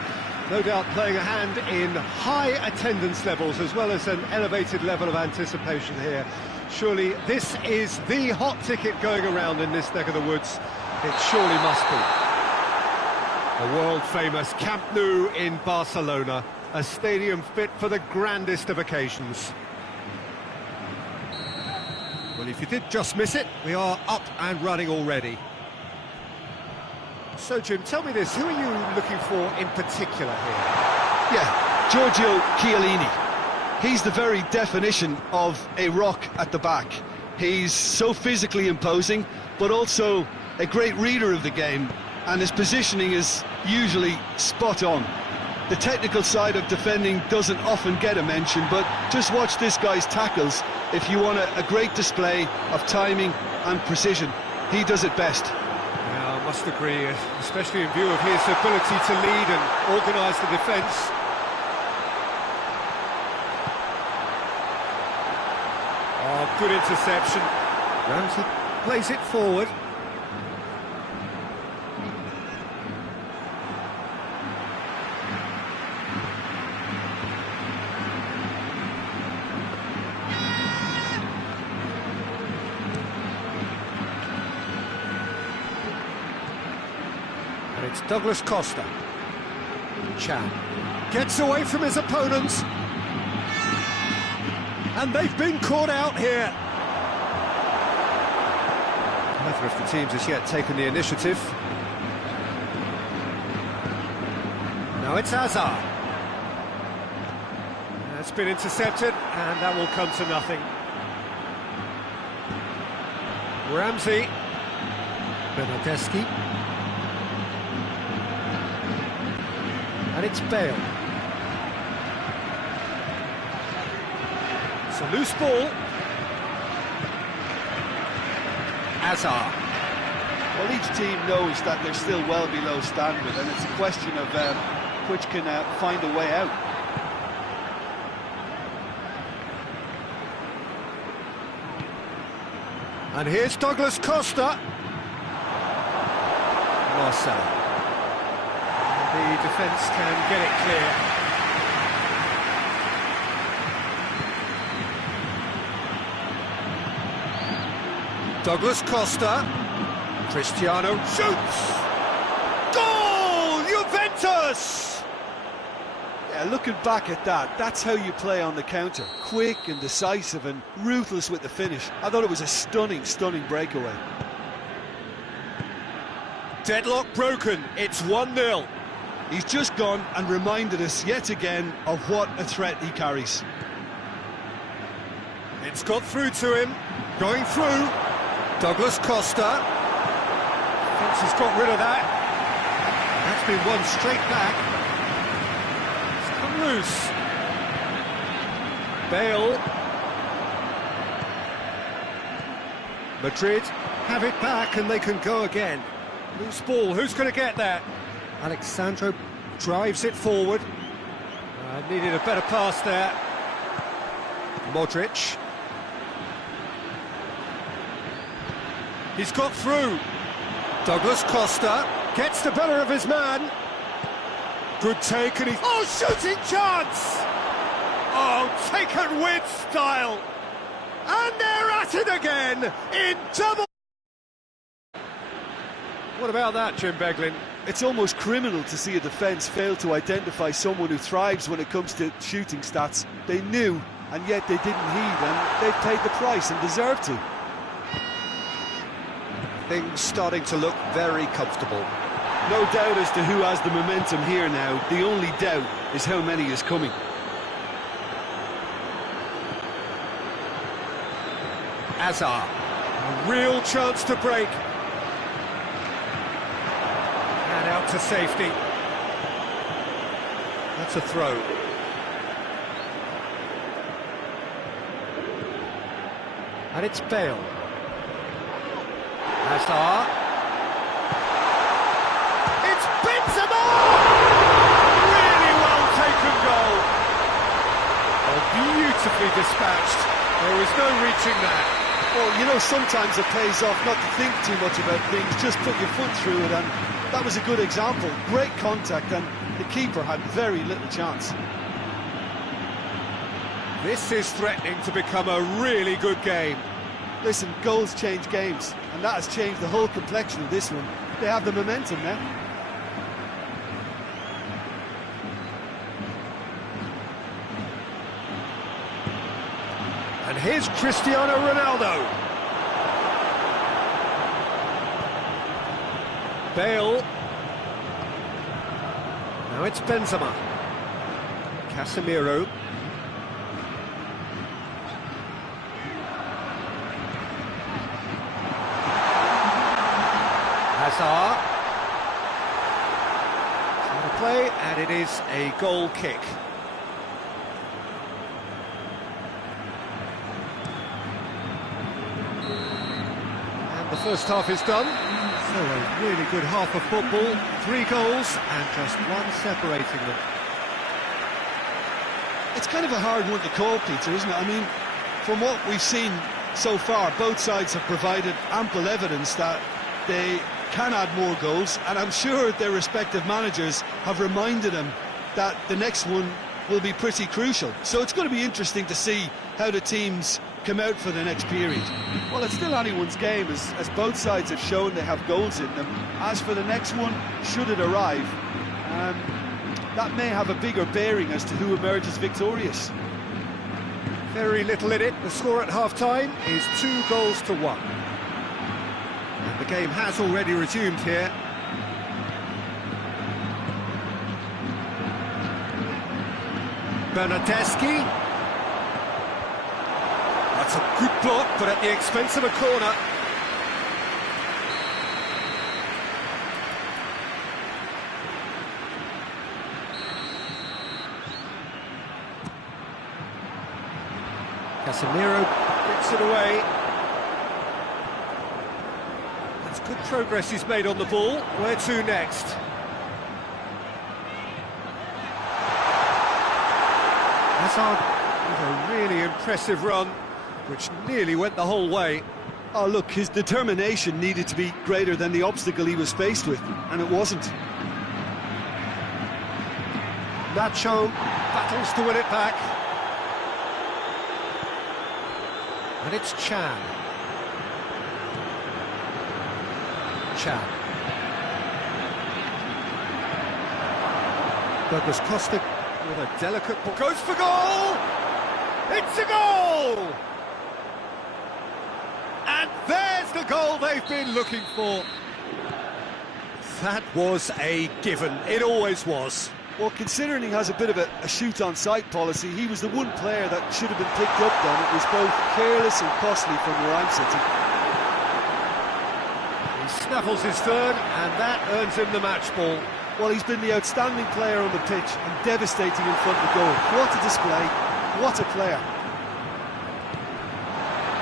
No doubt playing a hand in high attendance levels as well as an elevated level of anticipation here. Surely this is the hot ticket going around in this neck of the woods. It surely must be. The world-famous Camp Nou in Barcelona, a stadium fit for the grandest of occasions. Well, if you did just miss it, we are up and running already. So, Jim, tell me this, who are you looking for in particular here? Yeah, Giorgio Chiellini. He's the very definition of a rock at the back. He's so physically imposing, but also a great reader of the game, and his positioning is usually spot on. The technical side of defending doesn't often get a mention, but just watch this guy's tackles if you want a great display of timing and precision. He does it best. Yeah, I must agree, especially in view of his ability to lead and organise the defence. Oh, good interception. Ramsey plays it forward. And it's Douglas Costa. Chan gets away from his opponents. And they've been caught out here. Neither of the teams has yet taken the initiative. Now it's Hazard. That's been intercepted, and that will come to nothing. Ramsey. Bernardeschi. And it's Bale. It's a loose ball. Hazard. Well, each team knows that they're still well below standard, and it's a question of which can find a way out. And here's Douglas Costa. Marcelo. The defence can get it clear. Douglas Costa. Cristiano shoots! Goal! Juventus! Yeah, looking back at that, that's how you play on the counter. Quick and decisive and ruthless with the finish. I thought it was a stunning, stunning breakaway. Deadlock broken, it's 1-0. He's just gone and reminded us yet again of what a threat he carries. It's got through to him, going through. Douglas Costa. Thinks he's got rid of that. That's been won straight back. It's come loose. Bale. Madrid have it back and they can go again. Loose ball, who's going to get that? Alexandro drives it forward. Needed a better pass there. Modric. He's got through. Douglas Costa gets the better of his man. Good take and he... Oh, shooting chance! Oh, taken with style. And they're at it again in double... What about that, Jim Beglin? It's almost criminal to see a defence fail to identify someone who thrives when it comes to shooting stats. They knew, and yet they didn't heed, and they've paid the price and deserve to. Things starting to look very comfortable. No doubt as to who has the momentum here now. The only doubt is how many is coming. Hazard. A real chance to break. And out to safety. That's a throw. And it's Bale. Hazard. It's Benzema! Really well taken goal. Oh, beautifully dispatched. There was no reaching that. Well, you know, sometimes it pays off not to think too much about things, just put your foot through it, and that was a good example. Great contact, and the keeper had very little chance. This is threatening to become a really good game. Listen, goals change games, and that has changed the whole complexion of this one. They have the momentum now. And here's Cristiano Ronaldo. Bale. Now it's Benzema. Casemiro. Hazard. Trying to play, and it is a goal kick. And the first half is done. So a really good half of football. 3 goals and just one separating them. It's kind of a hard one to call, Peter, isn't it? I mean, from what we've seen so far, both sides have provided ample evidence that they can add more goals, and I'm sure their respective managers have reminded them that the next one will be pretty crucial. So it's going to be interesting to see how the teams come out for the next period. Well, it's still anyone's game, as both sides have shown they have goals in them. As for the next one, should it arrive, that may have a bigger bearing as to who emerges victorious. Very little in it. The score at half-time is 2-1. And the game has already resumed here. Bernardeschi. That's a good block, but at the expense of a corner. Casemiro gets it away. That's good progress he's made on the ball. Where to next? Hazard with a really impressive run, which nearly went the whole way. Oh, look, his determination needed to be greater than the obstacle he was faced with, and it wasn't. Nacho battles to win it back. And it's Chan. Douglas Costa with a delicate ball. Goes for goal! It's a goal! And there's the goal they've been looking for. That was a given. It always was. Well, considering he has a bit of a shoot-on-sight policy, he was the one player that should have been picked up then. It was both careless and costly from where I'm sitting. He snaffles his third, and that earns him the match ball. Well, he's been the outstanding player on the pitch and devastating in front of goal. What a display, what a player.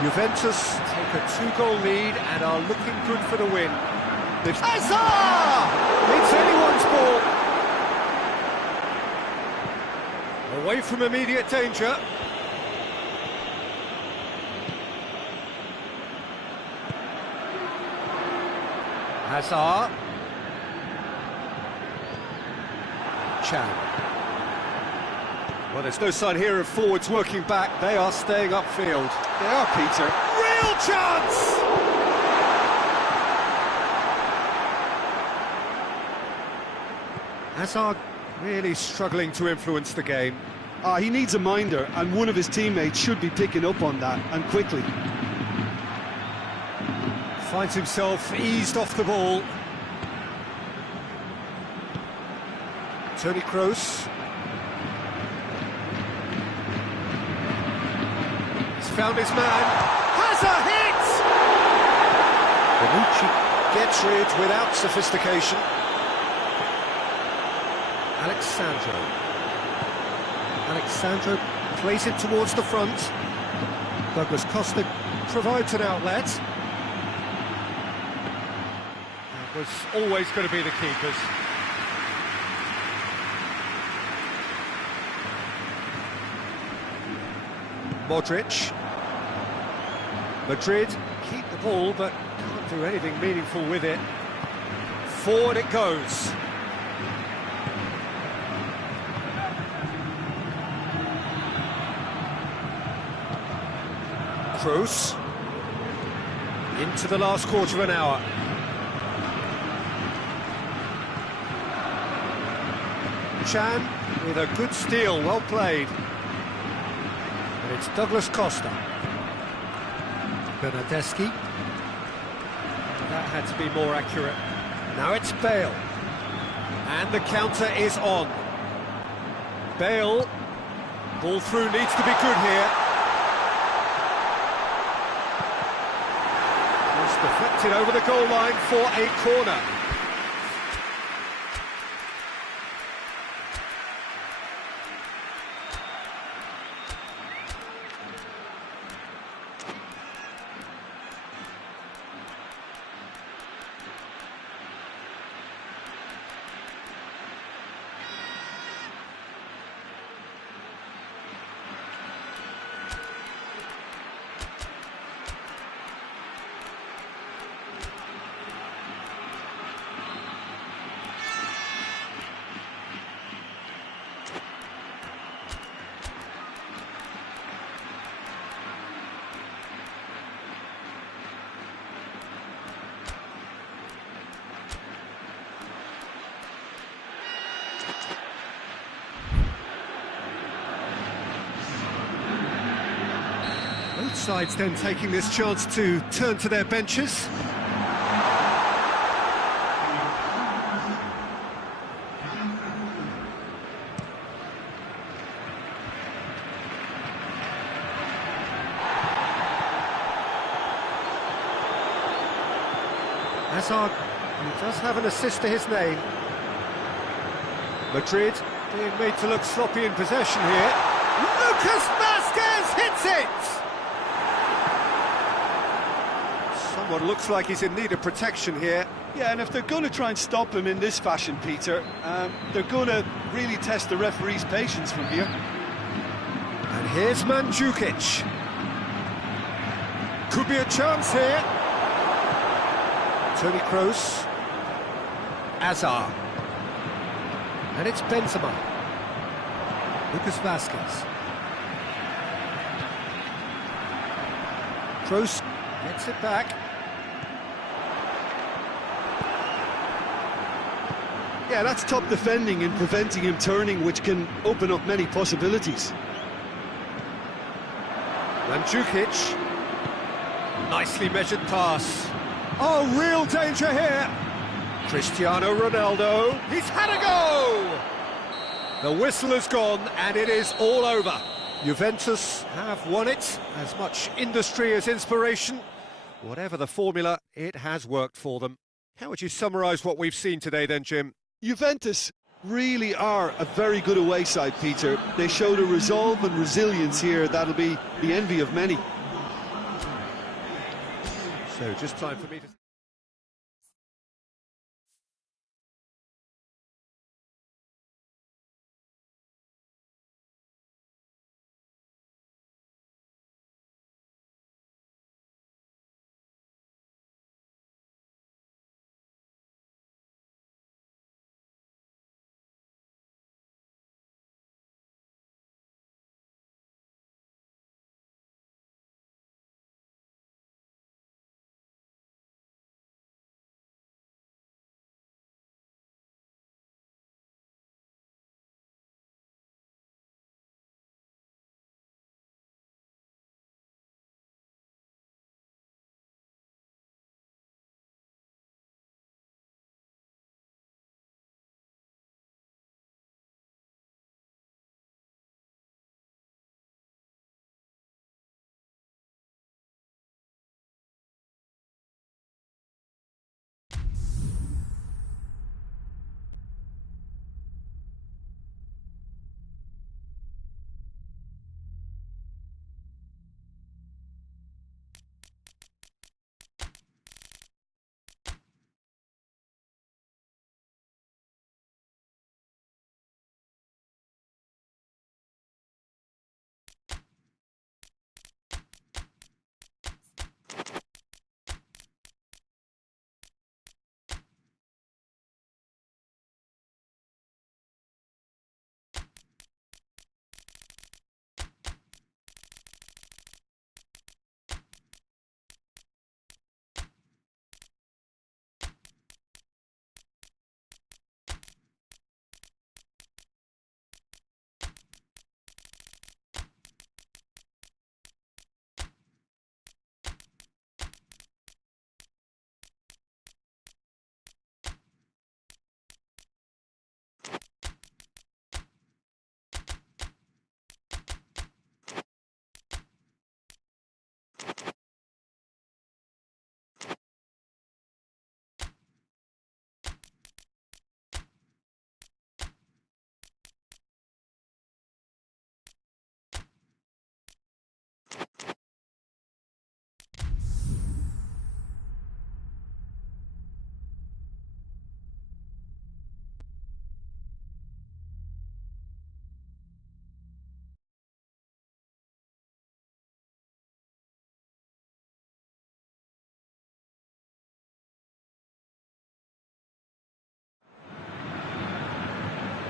Juventus take a 2-goal lead and are looking good for the win. Hazard! It's anyone's ball. Away from immediate danger. Hazard. Chan. Well, there's no sign here of forwards working back. They are staying upfield. They are, Peter. Real chance! Hazard really struggling to influence the game. He needs a minder, and one of his teammates should be picking up on that, and quickly. Finds himself eased off the ball. Toni Kroos. He's found his man. Has a hit! Bonucci gets rid without sophistication. Alexandro plays it towards the front. Douglas Costa provides an outlet. That was always going to be the keepers. Modric. Madrid keep the ball, but can't do anything meaningful with it. Forward it goes. Kroos. Into the last quarter of an hour. Chan with a good steal, well played. And it's Douglas Costa. Bernardeschi. That had to be more accurate. Now it's Bale. And the counter is on. Bale. Ball through needs to be good here. It's deflected over the goal line for a corner. Both sides then taking this chance to turn to their benches. Hazard, he does have an assist to his name. Madrid being made to look sloppy in possession here. Lucas Vazquez hits it! Someone looks like he's in need of protection here. Yeah, and if they're going to try and stop him in this fashion, Peter, they're going to really test the referee's patience from here. And here's Mandzukic. Could be a chance here. Toni Kroos. Hazard. And it's Benzema. Lucas Vazquez. Kroos gets it back. Yeah, that's top defending and preventing him turning, which can open up many possibilities. Mandzukic. Nicely measured pass. Oh, real danger here. Cristiano Ronaldo. He's had a go! The whistle has gone and it is all over. Juventus have won it. As much industry as inspiration. Whatever the formula, it has worked for them. How would you summarise what we've seen today then, Jim? Juventus really are a very good away side, Peter. They showed a resolve and resilience here that'll be the envy of many. So just time for me to...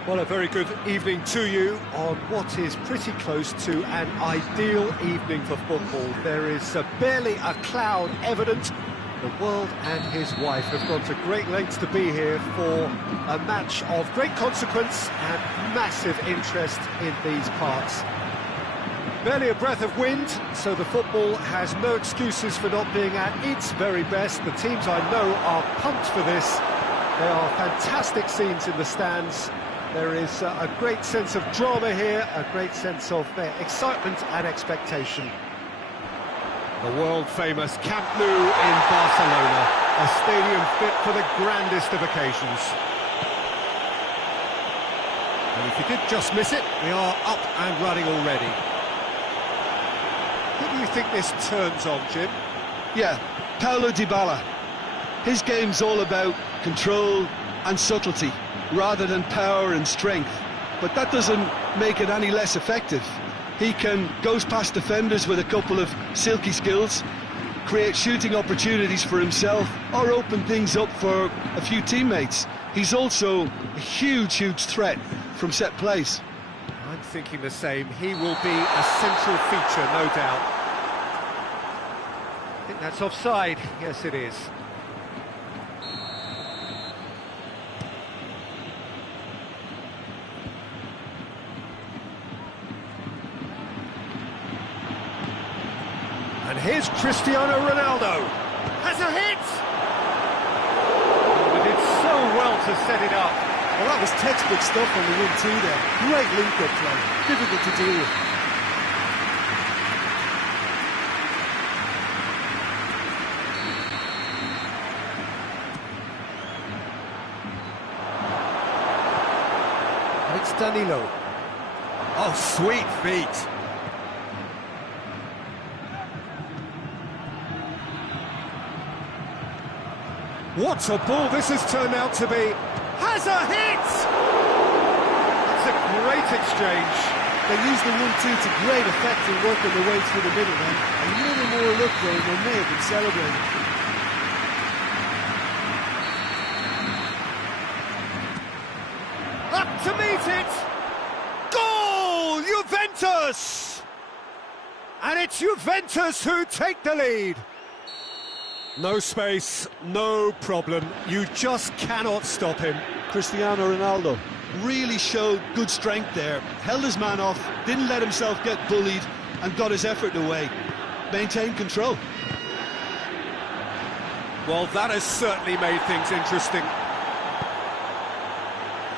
Well, a very good evening to you on what is pretty close to an ideal evening for football. There is barely a cloud evident. The world and his wife have gone to great lengths to be here for a match of great consequence and massive interest in these parts. Barely a breath of wind, so the football has no excuses for not being at its very best. The teams I know are pumped for this. There are fantastic scenes in the stands. There is a great sense of drama here, a great sense of excitement and expectation. The world-famous Camp Nou in Barcelona, a stadium fit for the grandest of occasions. And if you did just miss it, we are up and running already. Who do you think this turns on, Jim? Yeah, Paulo Dybala. His game's all about control and subtlety, rather than power and strength. But that doesn't make it any less effective. He goes past defenders with a couple of silky skills, create shooting opportunities for himself, or open things up for a few teammates. He's also a huge threat from set plays. I'm thinking the same. He will be a central feature, no doubt. I think that's offside. Yes, it is. And here's Cristiano Ronaldo. Has a hit! They did so well to set it up. Well, that was textbook stuff on the 1-2 there. Great link-up play. Difficult to deal with. It's Danilo. Oh, sweet feet. What a ball this has turned out to be. Has a hit! It's a great exchange. They used the 1-2 to great effect in working their way through the middle then. A little more look though, they may have been celebrating. Up to meet it! Goal! Juventus! And it's Juventus who take the lead. No space, no problem. You just cannot stop him. Cristiano Ronaldo really showed good strength there. Held his man off, didn't let himself get bullied, and got his effort away. Maintained control. Well, that has certainly made things interesting.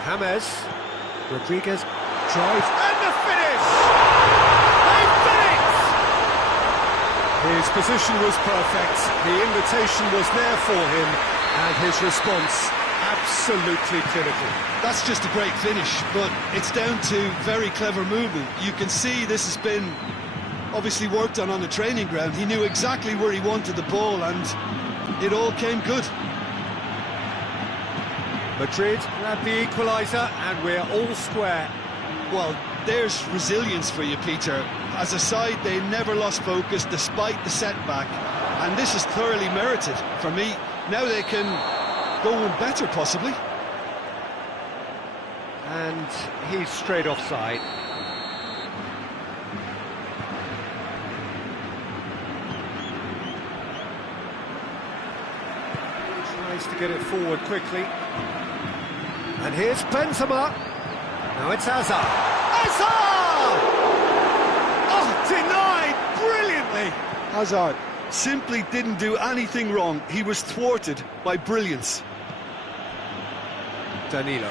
James, Rodriguez drives, and the finish! They've done it! His position was perfect, the invitation was there for him, and his response absolutely clinical. That's just a great finish, but it's down to very clever movement. You can see this has been obviously worked on the training ground. He knew exactly where he wanted the ball, and it all came good. Madrid grabbed the equaliser, and we're all square. Well, there's resilience for you, Peter. As a side, they never lost focus despite the setback, and this is thoroughly merited for me. Now they can go on better, possibly. And he's straight offside. Tries to get it forward quickly. And here's Benzema. Now it's Hazard. Hazard! Oh, denied brilliantly. Hazard simply didn't do anything wrong. He was thwarted by brilliance. Danilo.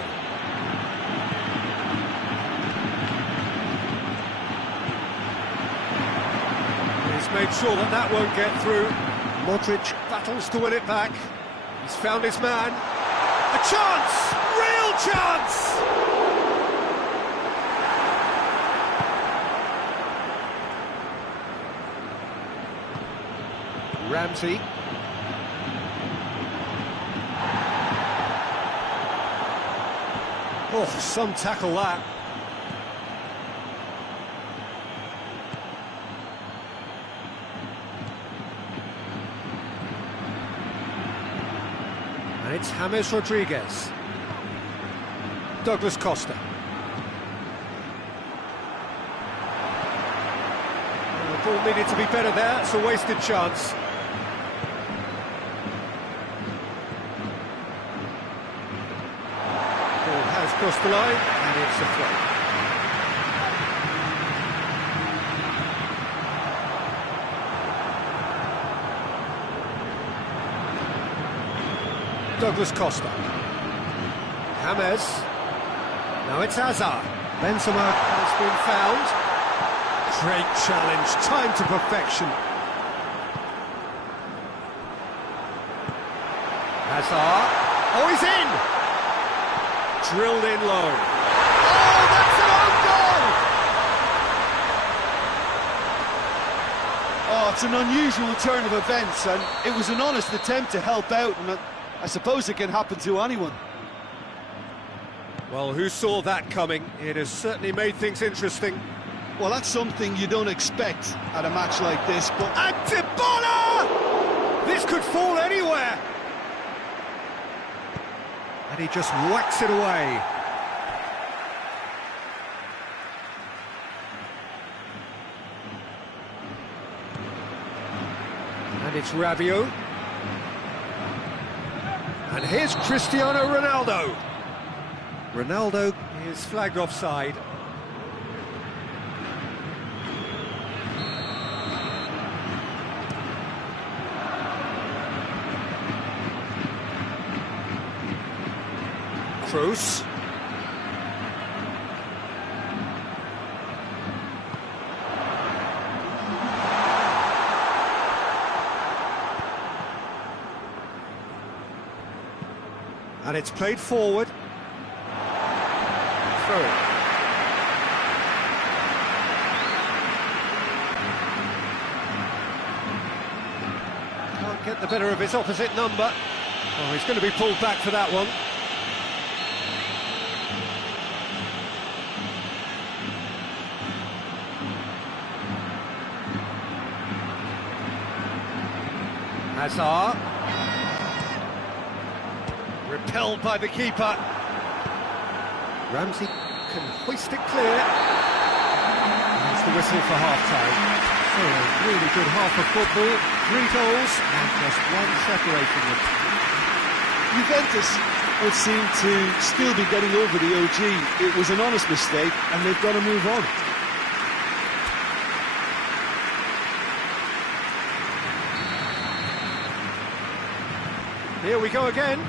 He's made sure that that won't get through. Modric battles to win it back. He's found his man. A chance! Real chance! Ramsey. Oh, some tackle that. And it's James Rodriguez. Douglas Costa. The ball needed to be better there, it's a wasted chance. Ball has crossed the line, and it's a throw. Douglas Costa. James. Now it's Hazard. Benzema has been found. Great challenge, time to perfection. Hazard. Oh, he's in! Drilled in low. Oh, that's an own goal! Oh, it's an unusual turn of events, and it was an honest attempt to help out, and I suppose it can happen to anyone. Well, who saw that coming? It has certainly made things interesting. Well, that's something you don't expect at a match like this, but... And Dybala! This could fall anywhere! And he just whacks it away. And it's Rabiot. And here's Cristiano Ronaldo. Ronaldo is flagged offside. Cruz. And it's played forward. Through. Can't get the better of his opposite number. Oh, he's going to be pulled back for that one. Hazard. Repelled by the keeper. Ramsey can hoist it clear. That's the whistle for half-time. So a really good half of football, 3 goals and just one separating them. Juventus would seem to still be getting over the OG. It was an honest mistake, and they've got to move on. Here we go again.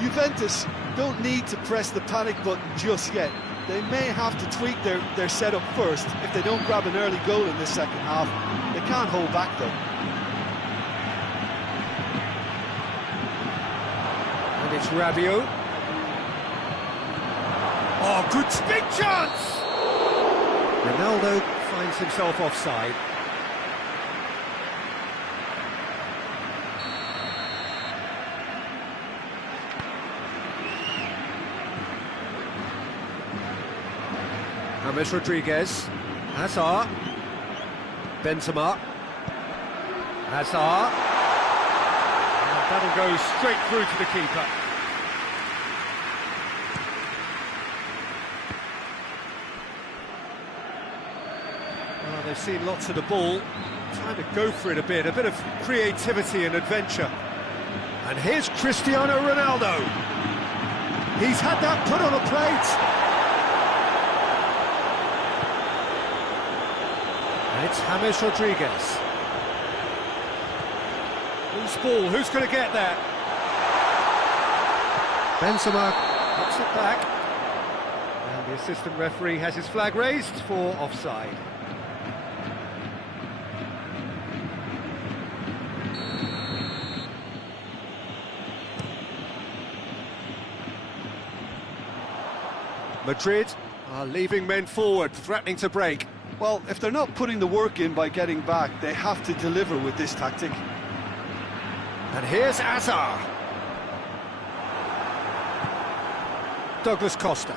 Juventus don't need to press the panic button just yet. They may have to tweak their setup first if they don't grab an early goal in the second half. They can't hold back though. And it's Rabiot. Oh, good big chance! Ronaldo finds himself offside. James Rodriguez. Hazard. Benzema. Hazard. And that'll go straight through to the keeper. Well, they've seen lots of the ball. Trying to go for it a bit of creativity and adventure. And here's Cristiano Ronaldo. He's had that put on a plate. It's James Rodriguez. Loose ball, who's going to get there? Benzema puts it back. And the assistant referee has his flag raised for offside. Madrid are leaving men forward, threatening to break. Well, if they're not putting the work in by getting back, they have to deliver with this tactic. And here's Hazard. Douglas Costa.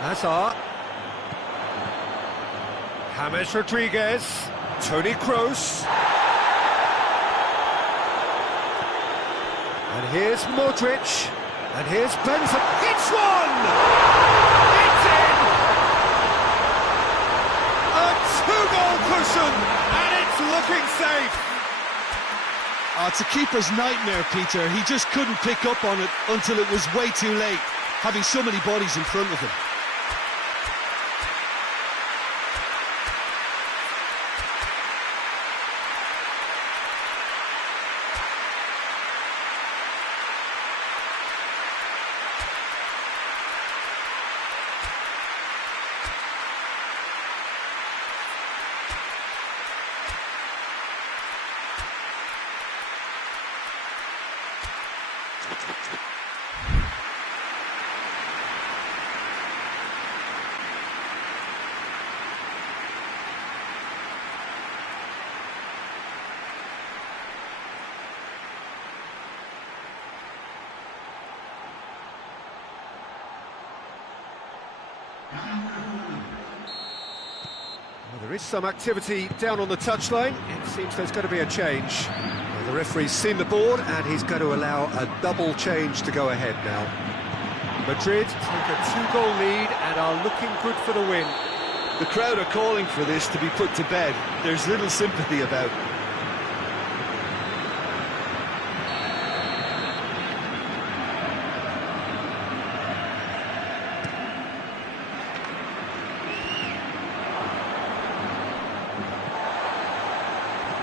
Hazard. James Rodriguez. Toni Kroos. And here's Modric. And here's Benzema. It's one! It's in! A two-goal cushion, and it's looking safe. Oh, it's a keeper's nightmare, Peter. He just couldn't pick up on it until it was way too late, having so many bodies in front of him. Well, there is some activity down on the touchline. It seems there's going to be a change. Well, the referee's seen the board and he's going to allow a double change to go ahead now. Madrid take a two-goal lead and are looking good for the win. The crowd are calling for this to be put to bed. There's little sympathy about it.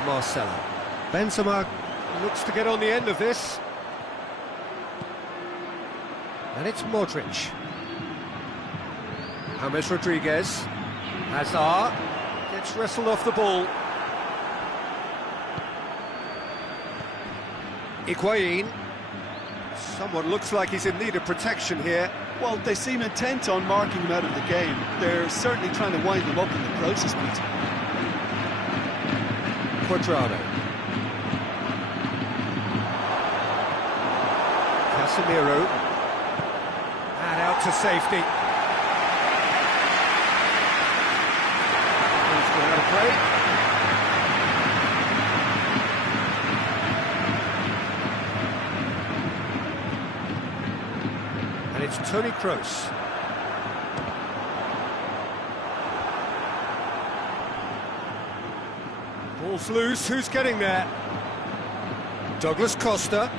Marcelo. Benzema looks to get on the end of this. And it's Modric. James Rodriguez. Hazard gets wrestled off the ball. Higuain. Someone looks like he's in need of protection here. Well, they seem intent on marking him out of the game. They're certainly trying to wind him up in the process, Peter. Quadrado. Casemiro. And out to safety. He's gone out of play. And it's Toni Kroos. Ball's loose, who's getting there? Douglas Costa.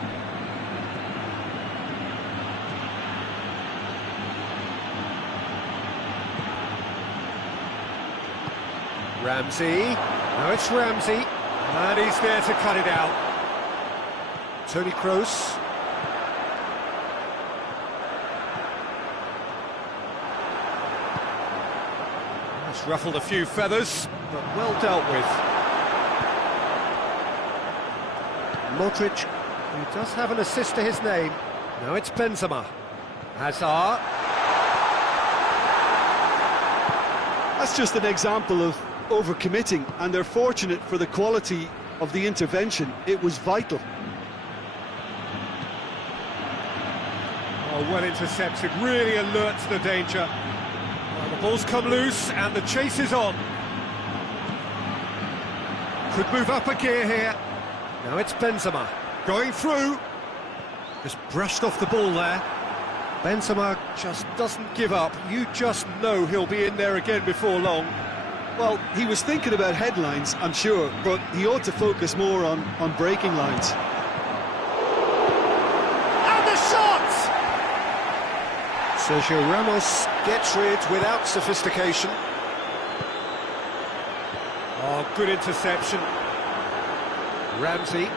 Ramsey. Now it's Ramsey. And he's there to cut it out. Toni Kroos. It's ruffled a few feathers, but well dealt with. Modric, who does have an assist to his name. Now it's Benzema. Hazard. That's just an example of overcommitting, and they're fortunate for the quality of the intervention. It was vital. Oh, well intercepted, really alert to the danger. Well, the ball's come loose and the chase is on. Could move up a gear here. Now it's Benzema, going through. Just brushed off the ball there. Benzema just doesn't give up. You just know he'll be in there again before long. Well, he was thinking about headlines, I'm sure, but he ought to focus more on breaking lines. And the shot! Sergio Ramos gets rid without sophistication. Oh, good interception. Ramsey.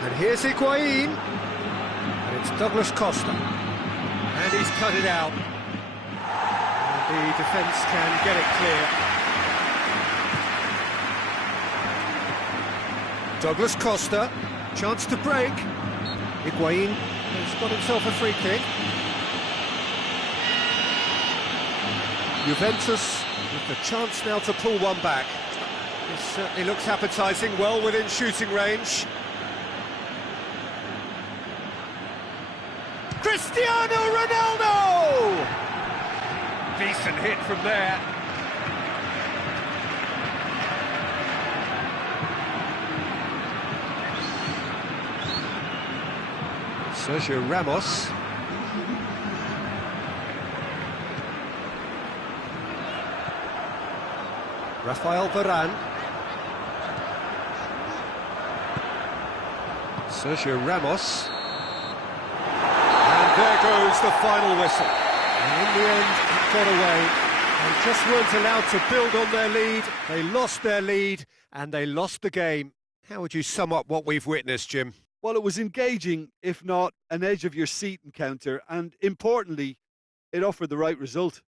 And here's Higuain. And it's Douglas Costa. And he's cut it out. And the defence can get it clear. Douglas Costa. Chance to break. Higuain has got himself a free kick. Juventus with the chance now to pull one back. This certainly looks appetising, well within shooting range. Cristiano Ronaldo! Decent hit from there. Sergio Ramos. Rafael Varane. Sergio Ramos. And there goes the final whistle. And in the end, it got away. They just weren't allowed to build on their lead. They lost their lead and they lost the game. How would you sum up what we've witnessed, Jim? Well, it was engaging, if not an edge-of-your-seat encounter, and importantly, it offered the right result.